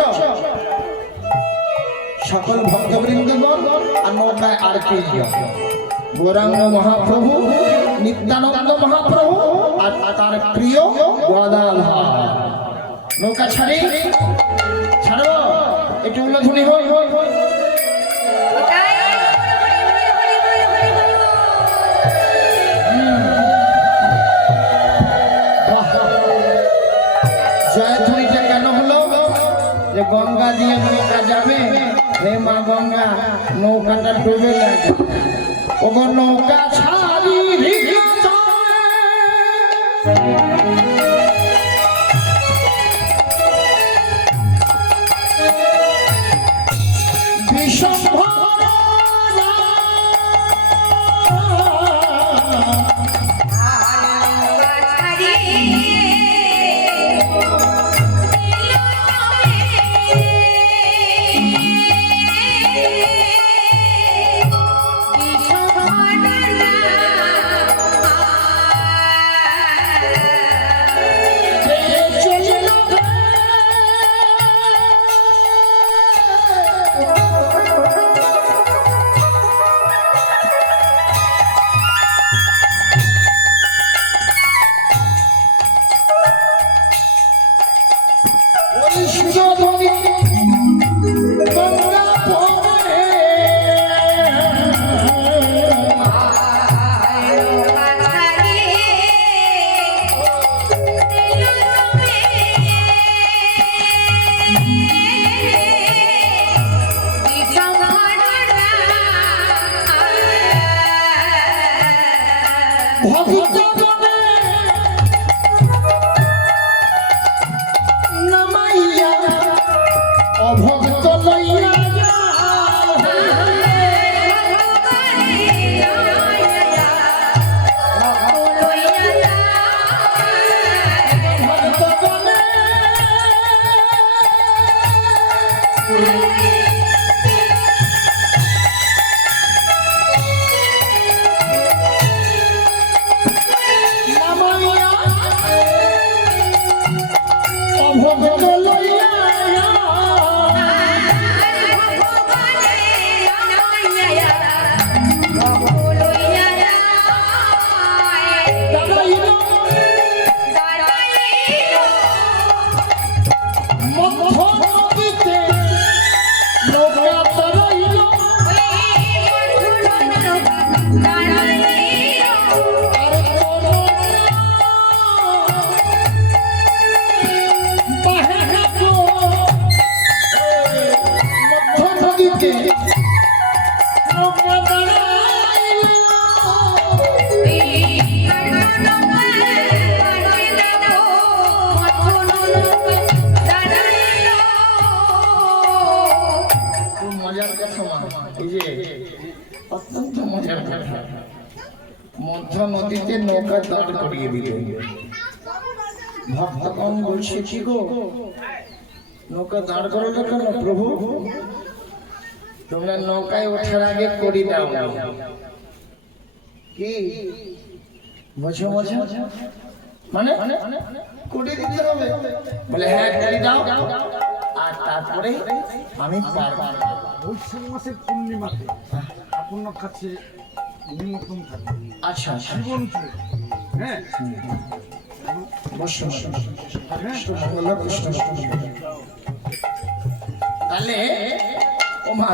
সকল ভক্তবৃন্দগণ আর নৌকায় আর কে? গৌরাঙ্গ মহাপ্রভু, নিত্যানন্দ মহাপ্রভু আর তার প্রিয় গদাধর। নৌকা ছাড়ি, ছাড়ো, একটু উল্লেখনী হই। জয়ধ্বনিটা কেন হলো? যে গঙ্গা দিয়ে নৌকা যাবে, হে মা গঙ্গা নৌকাটা ডুবে লাগে। ওগো নৌকা ছাড়ি বিষম মধ্য নদীতে নৌকা দাঁড় করিয়ে দিলেন। ভক্তগণ বলছে, কি গো নৌকা দাঁড় করলো কেন প্রভু? তোমরা নৌকায় ওঠার আগে করি দাও না। কি বোঝো বোঝো মানে করি দিতে হবে। বলে হ্যাঁ করি দাও, আর তারপরে আমি পারবো। বৈশাখ মাসের পূর্ণিমাতে আপনার কাছে নিমন্ত্রণ থাকবে। আচ্ছা আচ্ছা জীবন জুড়ে। হ্যাঁ বসো কৃষ্ণ মঙ্গল কৃষ্ণ মঙ্গল। তাহলে ও মা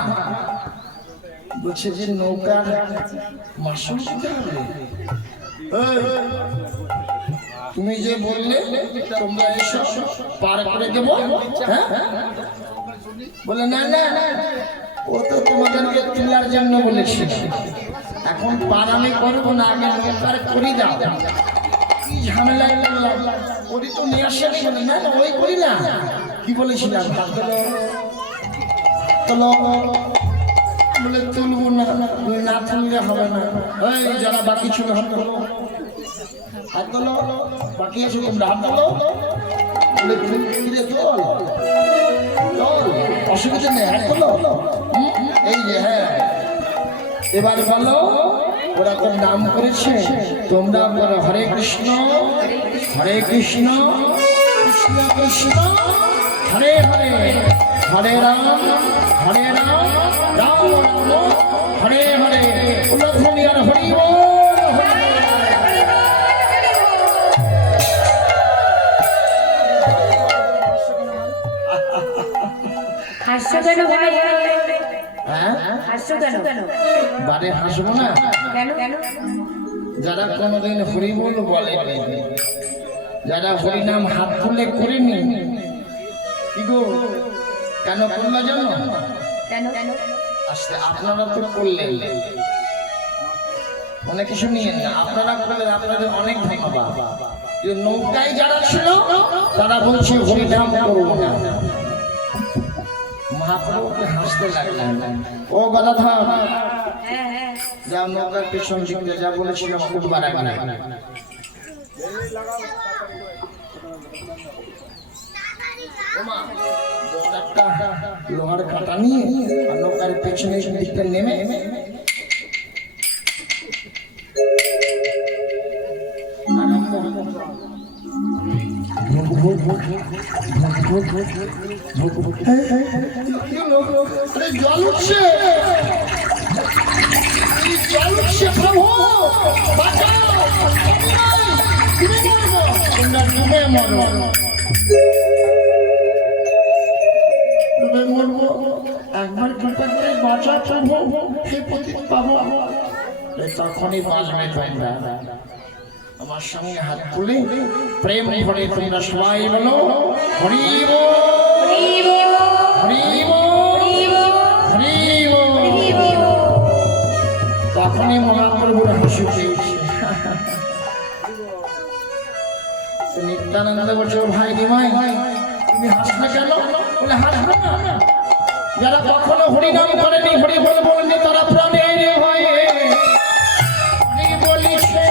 বলছে যে নৌকার মাসুল দিতে হবে। এই, তুমি যে বললে তোমরা এসব পার করে দেব, হ্যাঁ? বলে না না ও তো তোমাদেরকে তোলার জন্য বলেছিল, এখন পার আমি করবো না, আগে নৌকার করি দাও। কি ঝামেলায় বললাম ওরি তো নিয়ে আসে না না ওই করি না। কি বলেছিলাম তোলো, বলে তুলবো না, না তুললে হবে না। এই যারা বাকি ছিল হাত তোলো, হাত তোলো, বাকি আছে তোমরা হাত তোলো। বলে তুলে তোল, অসুবিধা নেই, হাত তোলো। এই যে হ্যাঁ, এবার বলো ওরা তো নাম করেছে, তোমরা বলো হরে কৃষ্ণ হরে কৃষ্ণ কৃষ্ণ কৃষ্ণ হরে হরে, হরে রাম রাম রাম হরে হরে। উল্লেখনীয় হরি বল, হরি হাসছো কেন ভাই? হ্যাঁ হাসছো কেন? বারে হাসবো না? কেন কেন? যারা কোনোদিন হরি বল বলেনি, যারা হরিনাম হাত তুলে করেনি, কি গো কেন করলো জানো? কেন কেন? আসলে আপনারা তো করলেন, অনেক কিছু নিয়েন না, আপনারা করলেন, আপনাদের অনেক ধন্যবাদ। নৌকায় যারা ছিল তারা বলছে হরিনাম করবো না। মহাপ্রভুকে হাসতে লাগলেন, ও গদাধর হ্যাঁ হ্যাঁ যা নৌকার পেছন দিকে যা বলেছিলাম উঠবার আগে একটা লোহার কাঁটা নিয়ে আর নৌকার পেছনে দিকটা নেমে জল উঠছে, জল উঠছে, প্রভু বাঁচাও, তোমরা ডুবে মরো, ডুবে মরবো, একবার কৃপা করে বাঁচা প্রভু, হে পতিত পাবো। তখনই বাঁচবে তোমরা। আমার সঙ্গে হাত তুলে প্রেম ভরে তোমরা সবাই বলো হরি বল, হরি বল, হরি বল। তখনই মহাপ্রভুর হাসি পেয়েছে। নিত্যানন্দ বলছে ভাই নিমাই তুমি হাসলে কেন? বলে হাসবে না, যারা কখনো হরিনাম করেনি হরি বল বলেনি তারা প্রাণের ভয়ে হরি বলিছে।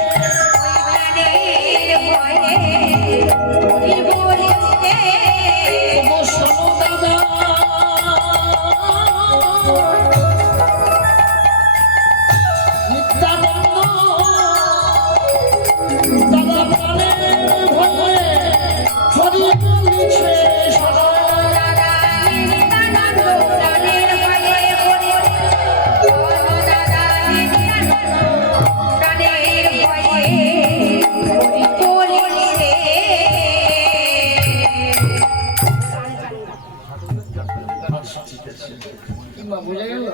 বুঝে গেল?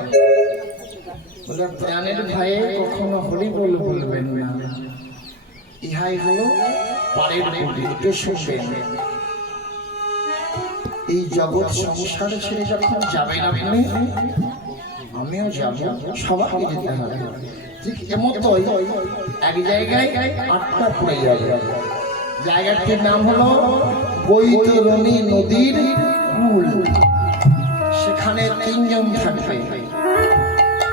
বলে প্রাণের ভয়ে কখনো হরি বল বলবেন না, ইহাই হলো পারের বুদ্ধি। একটু শুনবেন, এই জগৎ সংসারে ছেড়ে যখন যাবেন আপনি, আমিও যাব, সবাইকে যেতে হবে। ঠিক এমতই এক জায়গায় আটকা পড়ে যাবে। জায়গাটির নাম হলো বৈতরণী নদীর কূল। সেখানে তিনজন থাকবে,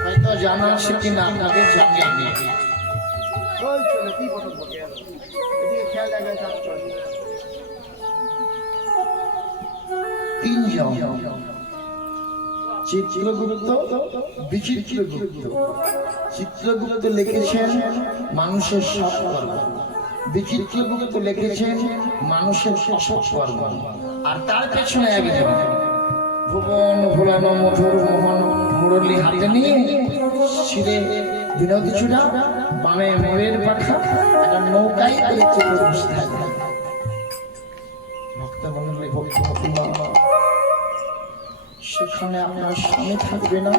হয়তো জানা আছে কিনা আপনাদের জানিয়ে নেই। তিনজন, চিত্রগুপ্ত, বিচিত্রগুপ্ত। চিত্রগুপ্ত লিখেছেন মানুষের সৎকর্ম, বিচিত্রগুপ্ত লিখেছেন মানুষের অসৎকর্ম। আর তার পেছনে একজন ভুবন ভোলানো মধুর মোহন মুরলী হাতে নিয়ে, শিরে বিনোদী চূড়া, বামে মোড়ের পাখা, একটা নৌকায় করে চেপে বসে থাকে। ভক্তমণ্ডলী ভক্তি সেখানে আপনার স্বামী থাকবে না,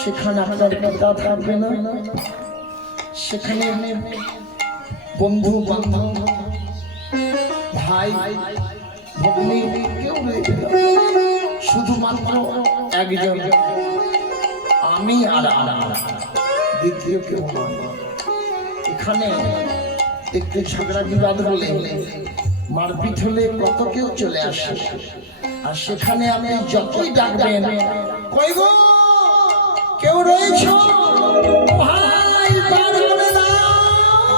সেখানে আপনার পিতা থাকবে না, সেখানে বন্ধু বান্ধব ভাই ভগ্নী কেউ রইবে না, শুধুমাত্র একজন আমি আর দ্বিতীয় কেউ নয়। এখানে একটু ঝগড়া বিবাদ হলে, মারপিট হলে কত কেউ চলে আসে, আর সেখানে আপনি যতই ডাকবেন, কই গো কেউ রয়েছ ভাই, পার করে দাও,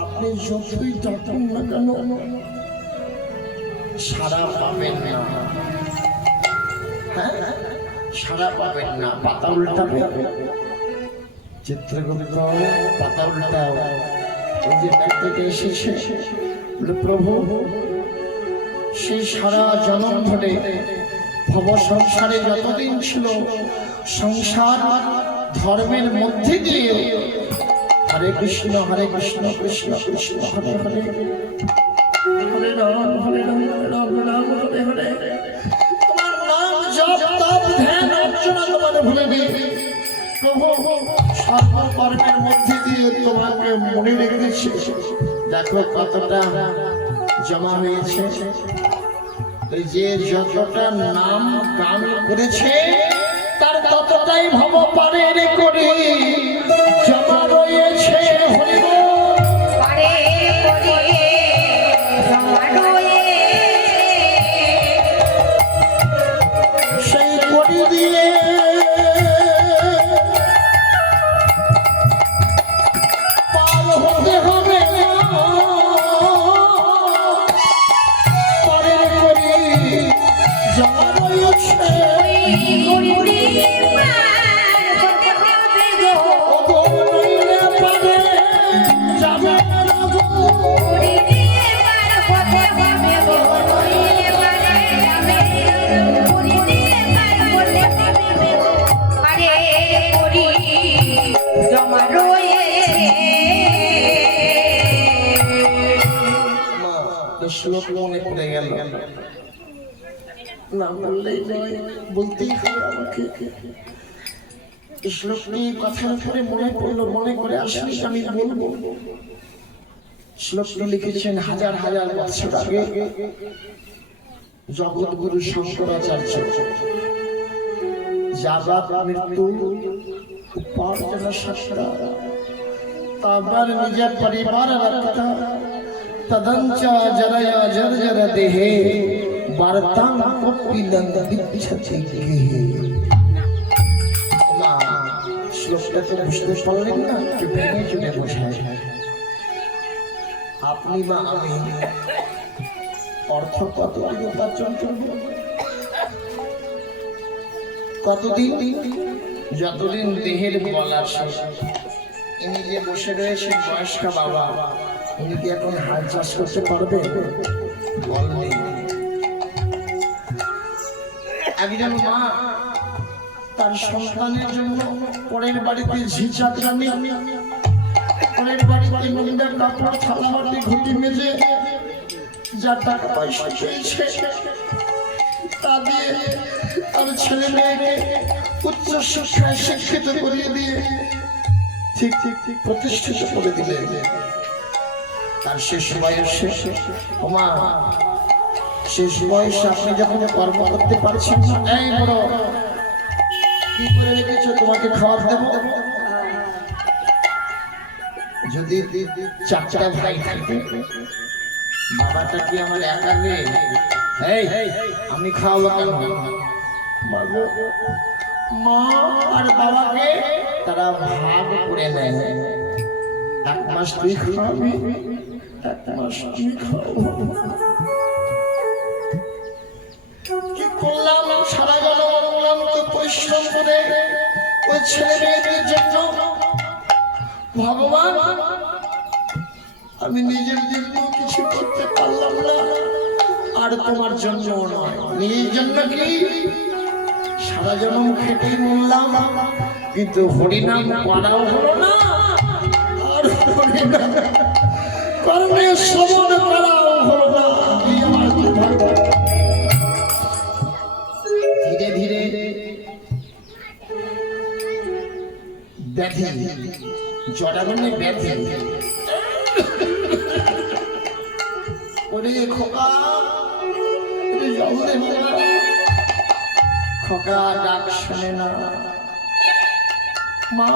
আপনি যতই ডাকুন না কেন সাড়া পাবেন না। হ্যাঁ, সাড়া পাবেন না, পাতা উল্টাবে। চিত্রগুপ্ত পাতা উল্টাও, ওই যে ব্যক্তিটা এসেছে, প্রভু সেই সারা জনম ধরে ভব সংসারে যতদিন ছিল, সংসার ধর্মের মধ্যে দিয়ে হরে কৃষ্ণ কৃষ্ণ কৃষ্ণ হরে হরে, হরে রাম হরে রাম রাম রাম হরে হরে, তোমার নাম জপ তপ ধ্যান অর্চনা তোমার ভুলে দিয়ে প্রভু সর্বকর্মের মধ্যে দিয়ে তোমাকে মনে রেখেছে। দেখো কতটা জমা হয়েছে, যে যতটা নাম গান করেছে তার ততটাই ভব পারের করে জমা রয়েছে। হরিব পারে করে জমা রয়েছে, সেই করি দিয়ে পার হতে হবে পারের করে জমা রয়েছে। জমা রয়েছে। শ্লোক মনে পড়ে গেল, না বললেই নয়, বলতেই হবে আমাকে। শ্লোকটি কথার পরে মনে পড়লো, মনে করে আসলে আমি বলবো। শ্লোকটি লিখেছেন হাজার হাজার বছর আগে জগৎগুরু শঙ্করাচার্য। যাবার মৃত্যু উপার্জন শাস্ত্র, তারপর নিজের পরিবার রাখতা, তদঞ্চ জরয়া জর্জর দেহে বার্তাং কপিলং বিচ্ছতি গৃহে। মা শ্লোকটা তো বুঝতে পারলেন না, একটু ভেঙে চুনে বোঝায়। আপনি বা আমি অর্থ কতদিন উপার্জন করব? কতদিন? যতদিন দেহের বল আছে। ইনি যে বসে রয়েছেন বয়স্ক বাবা, উনি কি এখন হাল চাষ করতে পারবে? বল নেই। একজন মা তার সন্তানের জন্য পরের বাড়িতে ঝি চাকরানি, পরের বাড়িতে নোংরা কাপড় থালা বাটি ঘুটি মেজে যা টাকা পয়সা পেয়েছে তা দিয়ে তার ছেলে মেয়েকে উচ্চ শিক্ষায় শিক্ষিত করিয়ে দিয়ে ঠিক ঠিক ঠিক প্রতিষ্ঠিত করে দিলে। তার শেষ বয়সে ওমা, শেষ বয়সে আপনি যখন কর্ম করতে পারছেন না, এই বড় কি করে রেখেছো, তোমাকে খাবার দেবো। যদি চারটা ভাই থাকে, বাবাটা কি আমার একা মেয়ে? এই আমি খাওয়াবো কেন? মা আর বাবাকে তারা ভাগ করে নেয়। এক মাস তুই খাওয়াবি, এক মাস আমি খাবো। কি করলাম সারা জনগণ পরিশ্রম করে ওই ছেলে মেয়েদের জন্য ভগবান, আমি নিজের জন্য কিছু করতে পারলাম না, আর তোমার জন্য নয়। নিজের জন্য কি সারা জন্ম খেটে মরলাম, কিন্তু হরিনাম করাও হলো না, আর হরিনাম কর্মে শ্রবণ করাও হলো না। এই আমার দুর্ভাগ্য। ধীরে ধীরে ব্যাধি, জটাবনে ব্যাধি ওরে খোকা, জল দে বাবা। খোকা ডাক শোনে না, মা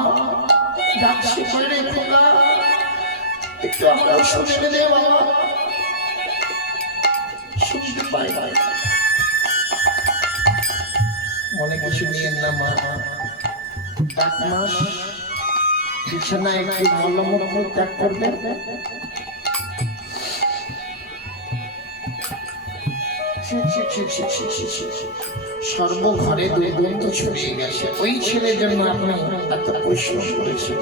ডাকছে করে খোকা, একটু আমরা শুনে দে বাবা। শুনতে পাই ভাই, মনে কিছু নিয়ে না মা। ডাক মাস বিছানায় একটু মলম ত্যাগ করবে। সর্বঘরে দুর্গন্ধ ছড়িয়ে গেছে। ওই ছেলের জন্য আপনি এত পরিশ্রম করেছেন,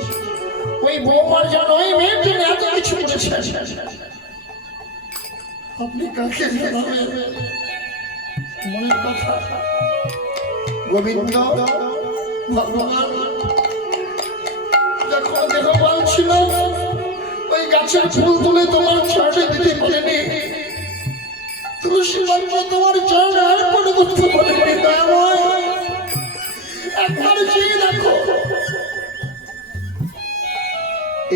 ওই বৌমার জন্য, ওই মেয়ের জন্য এত কিছু করেছেন, আপনি কাকে জানাবেন মনের কথা? গোবিন্দ ভগবান যখন দেহবান ছিল, ওই গাছের ফুল তুলে তোমার চরণে দিতে পারেনি, তুলসী পাতা তোমার চরণে অর্পণ করতে পারেনি। দয়াময় একবার চেয়ে দেখো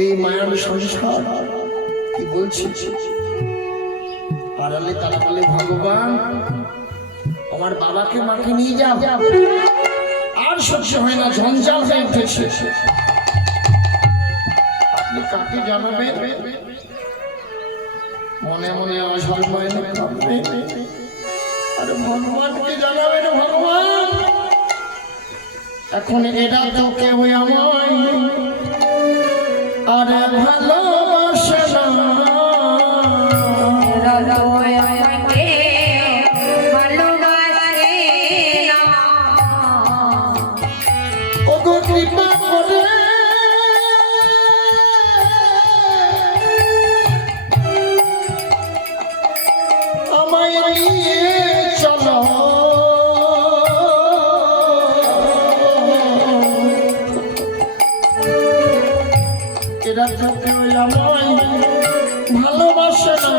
এই মায়ার সংসার কি বলছি। আড়ালে তারা বলে ভগবান আমার বাবাকে মাকে নিয়ে যাও, আর সহ্য হয় না, ঝঞ্ঝাল হয়ে উঠেছে। আপনি কাকে জানাবেন? মনে মনে অসম্ভয় ভাববেন, আর ভগবানকে জানাবেন ভগবান এখন এরা তো কেউ আমায় আর ভালোবাসে না। কৃপা করে আমায় নিয়ে চলো, এরা তো কেউ আমায় ভালোবাসে না।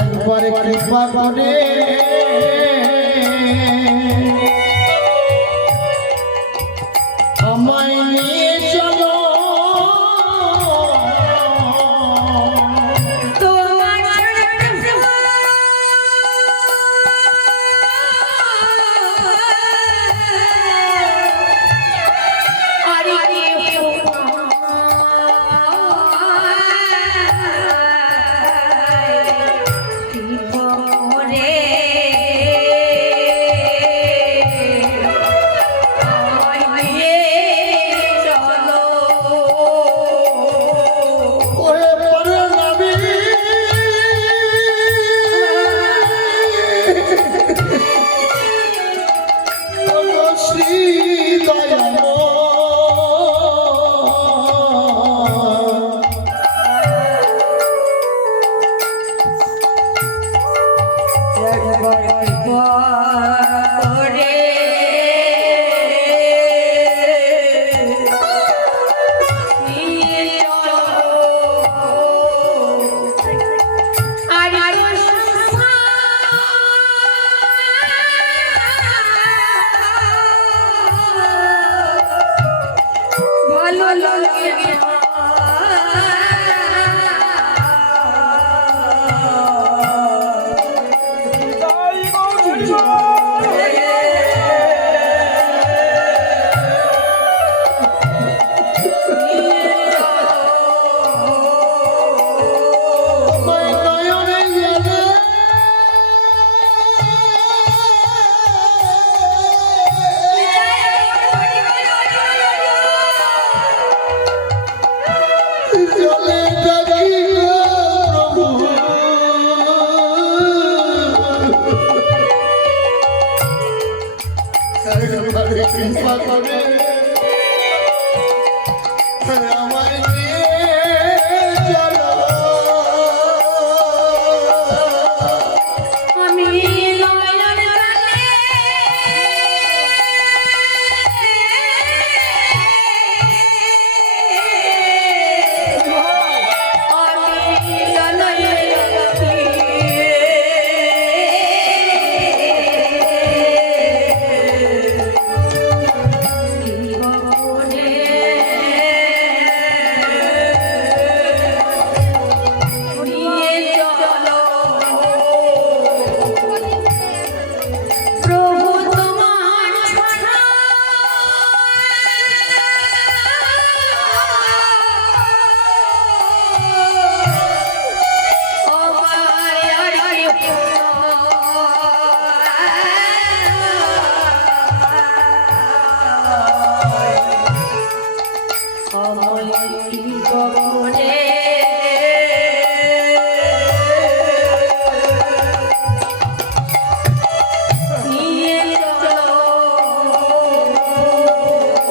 একবারে কৃপা করে আমায় নিয়ে চলো, রে করে আমায় নিয়ে চলো। আমি নয়ন জলে আমি নয়ন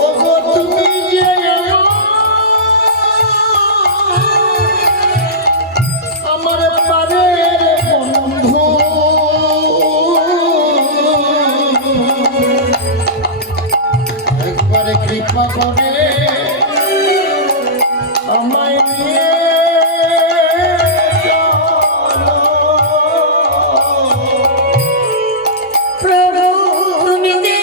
ওগো তুমি যে আমার প্রাণের বন্ধু, একবারে কৃপা করে আমায় নিয়ে চলো। প্রভু তুমি যে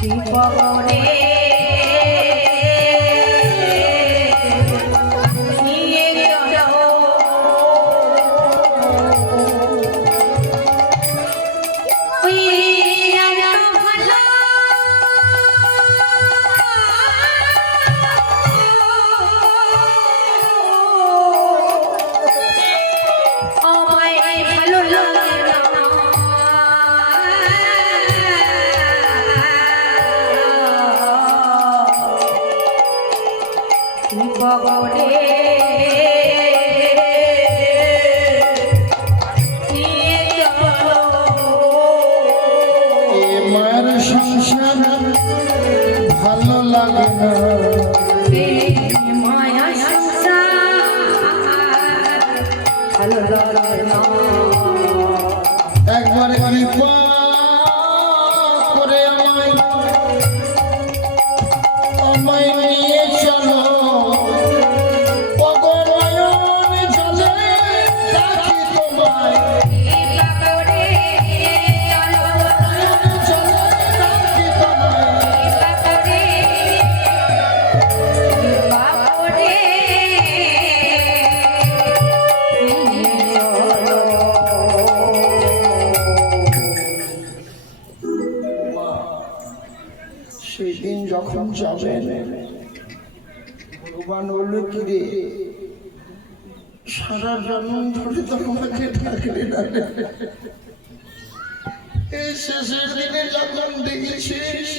জীবনে নিয়ে যাও ওই ভালো আমায় ভালো লাগে না জীবনে নিয়ে চলো এ মায়ের সংসার ভালো লাগে না, মায়া সংসার ভালো লাগে না একবারে কৃপা করে আমায় নিয়ে চলো। ওগো নয়ন জলে ডাকি তোমায়, বাবরে চলো জলে ডাকি তোমায়। বাবরে সেই দিন যখন যাবেন ভগবান বললো কি রে সারা জন্ম ধরে তো আমাকে থাকলে না, এই শেষের দিনে যখন দেখেছিস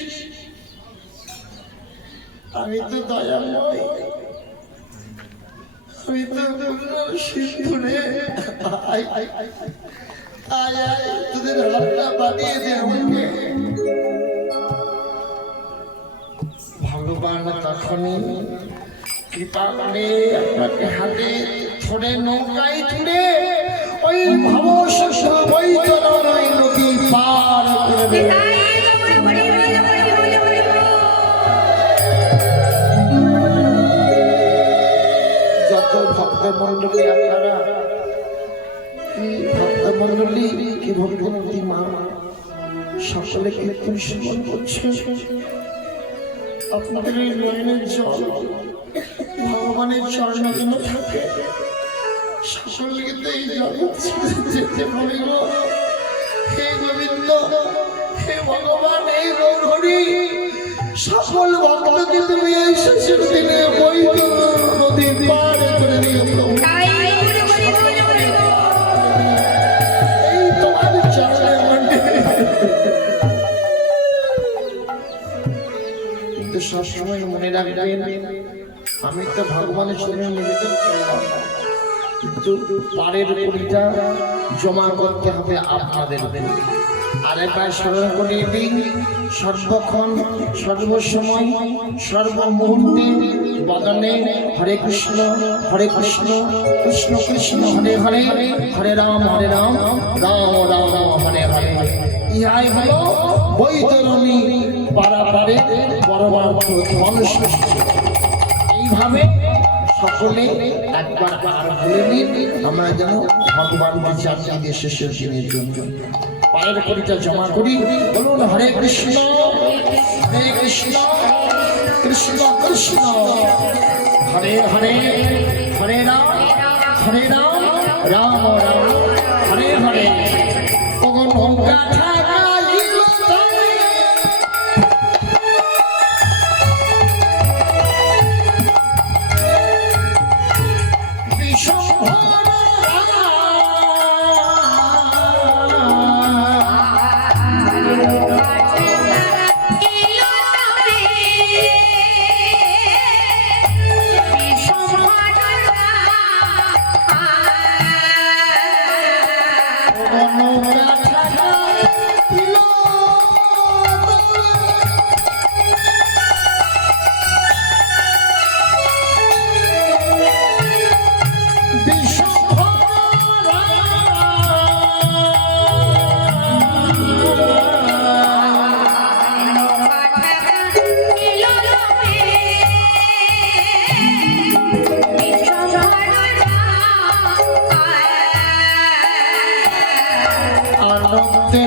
আমি তো দয়াময়, আমি তো সিন্ধুরে তোদের হাতটা বাড়িয়ে দে আমাকে। ভগবান তখনই কৃপা করে আপনাকে হাতে ধরে নৌকায় তুলে ওই ভবশস্য বৈতরণী নদী পার করে দেবে। যত ভক্তমণ্ডলী আপনারা কি ভক্তমণ্ডলী কি ভক্তমতী মা সকলে কীর্তন শ্রবণ করছে, আপনাদের এই নয়নের জল ভগবানের চরণে যেন থাকে, সকলকে তো এই জগৎ ছেড়ে যেতে বলিল। হে গোবিন্দ, হে ভগবান, এই হরি সকল ভক্তকে তুমি এই শেষের দিনে বৈতরণী নদী পার করে দিও প্রভু। এই তোমার কিন্তু সবসময় মনে রাখবেন আমি তো ভগবানের চরণে নিবেদন করলাম, কিন্তু পারের কুড়িটা জমা করতে হবে আপনাদের। আর একবার স্মরণ করিয়ে দিন, সর্বক্ষণ সর্বসময় সর্বমুহূর্তে বদনে হরে কৃষ্ণ কৃষ্ণ কৃষ্ণ হরে হরে, হরে রাম রাম রাম হরে হরে। ইহাই হলো বৈতরণী পারাপারে পরমার্থ ধনুষ। এইভাবে সকলে একবার আর বলে নিন, আমরা যেন ভগবানকে চাকরি দিয়ে শেষের দিনের জন্য পায়ের কড়িটা জমা করি। বলুন হরে কৃষ্ণ কৃষ্ণ কৃষ্ণ হরে হরে, হরে রাম রাম রাম হরে হরে। নৌকা ঠাকাইল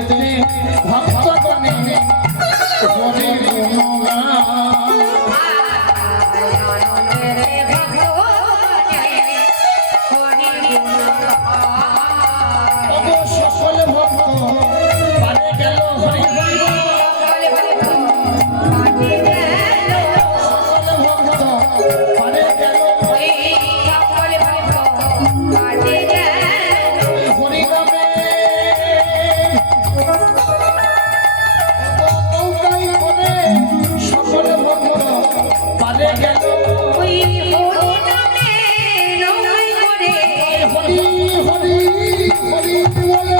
তলে ভক্তগণে হরে সকল ভক্ত পারে গেল হরি সকল ভক্ত পারে গেল হরি নামে। নৌকাই করে সকল ভক্ত পারে গেল হরি হরি হরি বলে।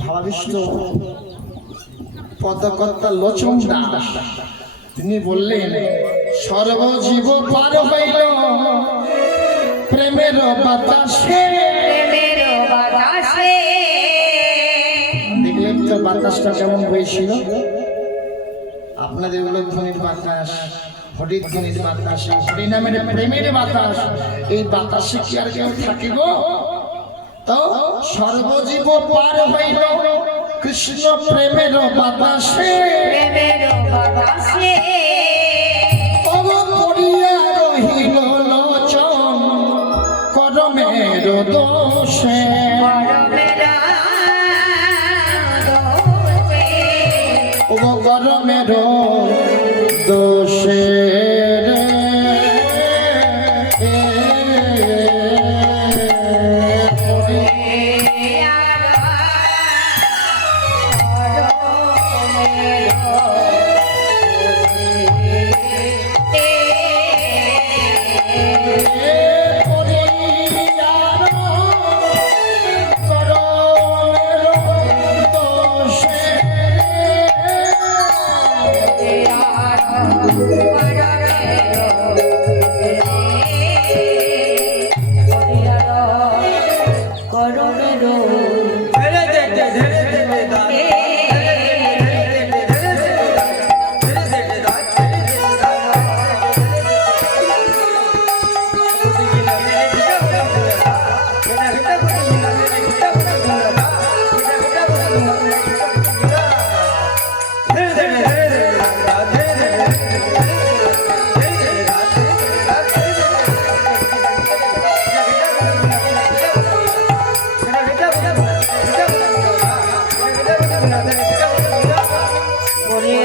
ভাবাবিষ্ট পদকর্তা লোচন দাস তিনি বললেন, সর্বজীব পার হইল প্রেমের বাতাসে। দেখলেন তো বাতাসটা কেমন বইছিল? আপনাদের গুলো ধ্বনির বাতাস, হরির ধ্বনির বাতাস, হরিনামের প্রেমের বাতাস, এই বাতাসে কি আর কেউ থাকে গো? তো সর্বজীব পার হইল কৃষ্ণ প্রেমের বাতাসে, পড়িয়া রহিল লোচন করমের দোষে। গরমের দোষে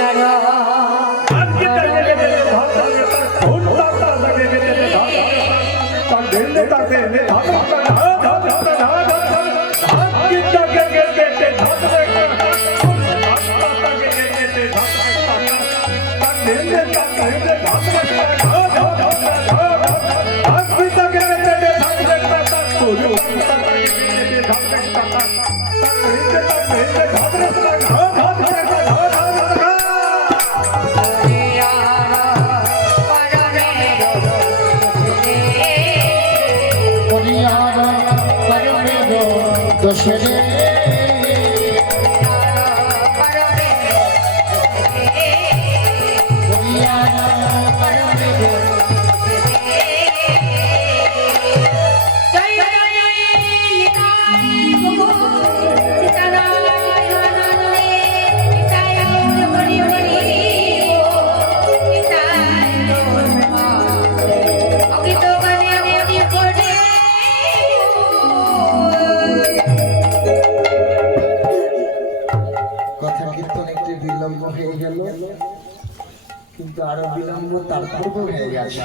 Hare করিয়ার করণের দোষে রে করিয়ার করণের কথা কীর্তন একটু বিলম্ব হয়ে গেল, কিন্তু আরো বিলম্ব তারপর হয়ে গেছে।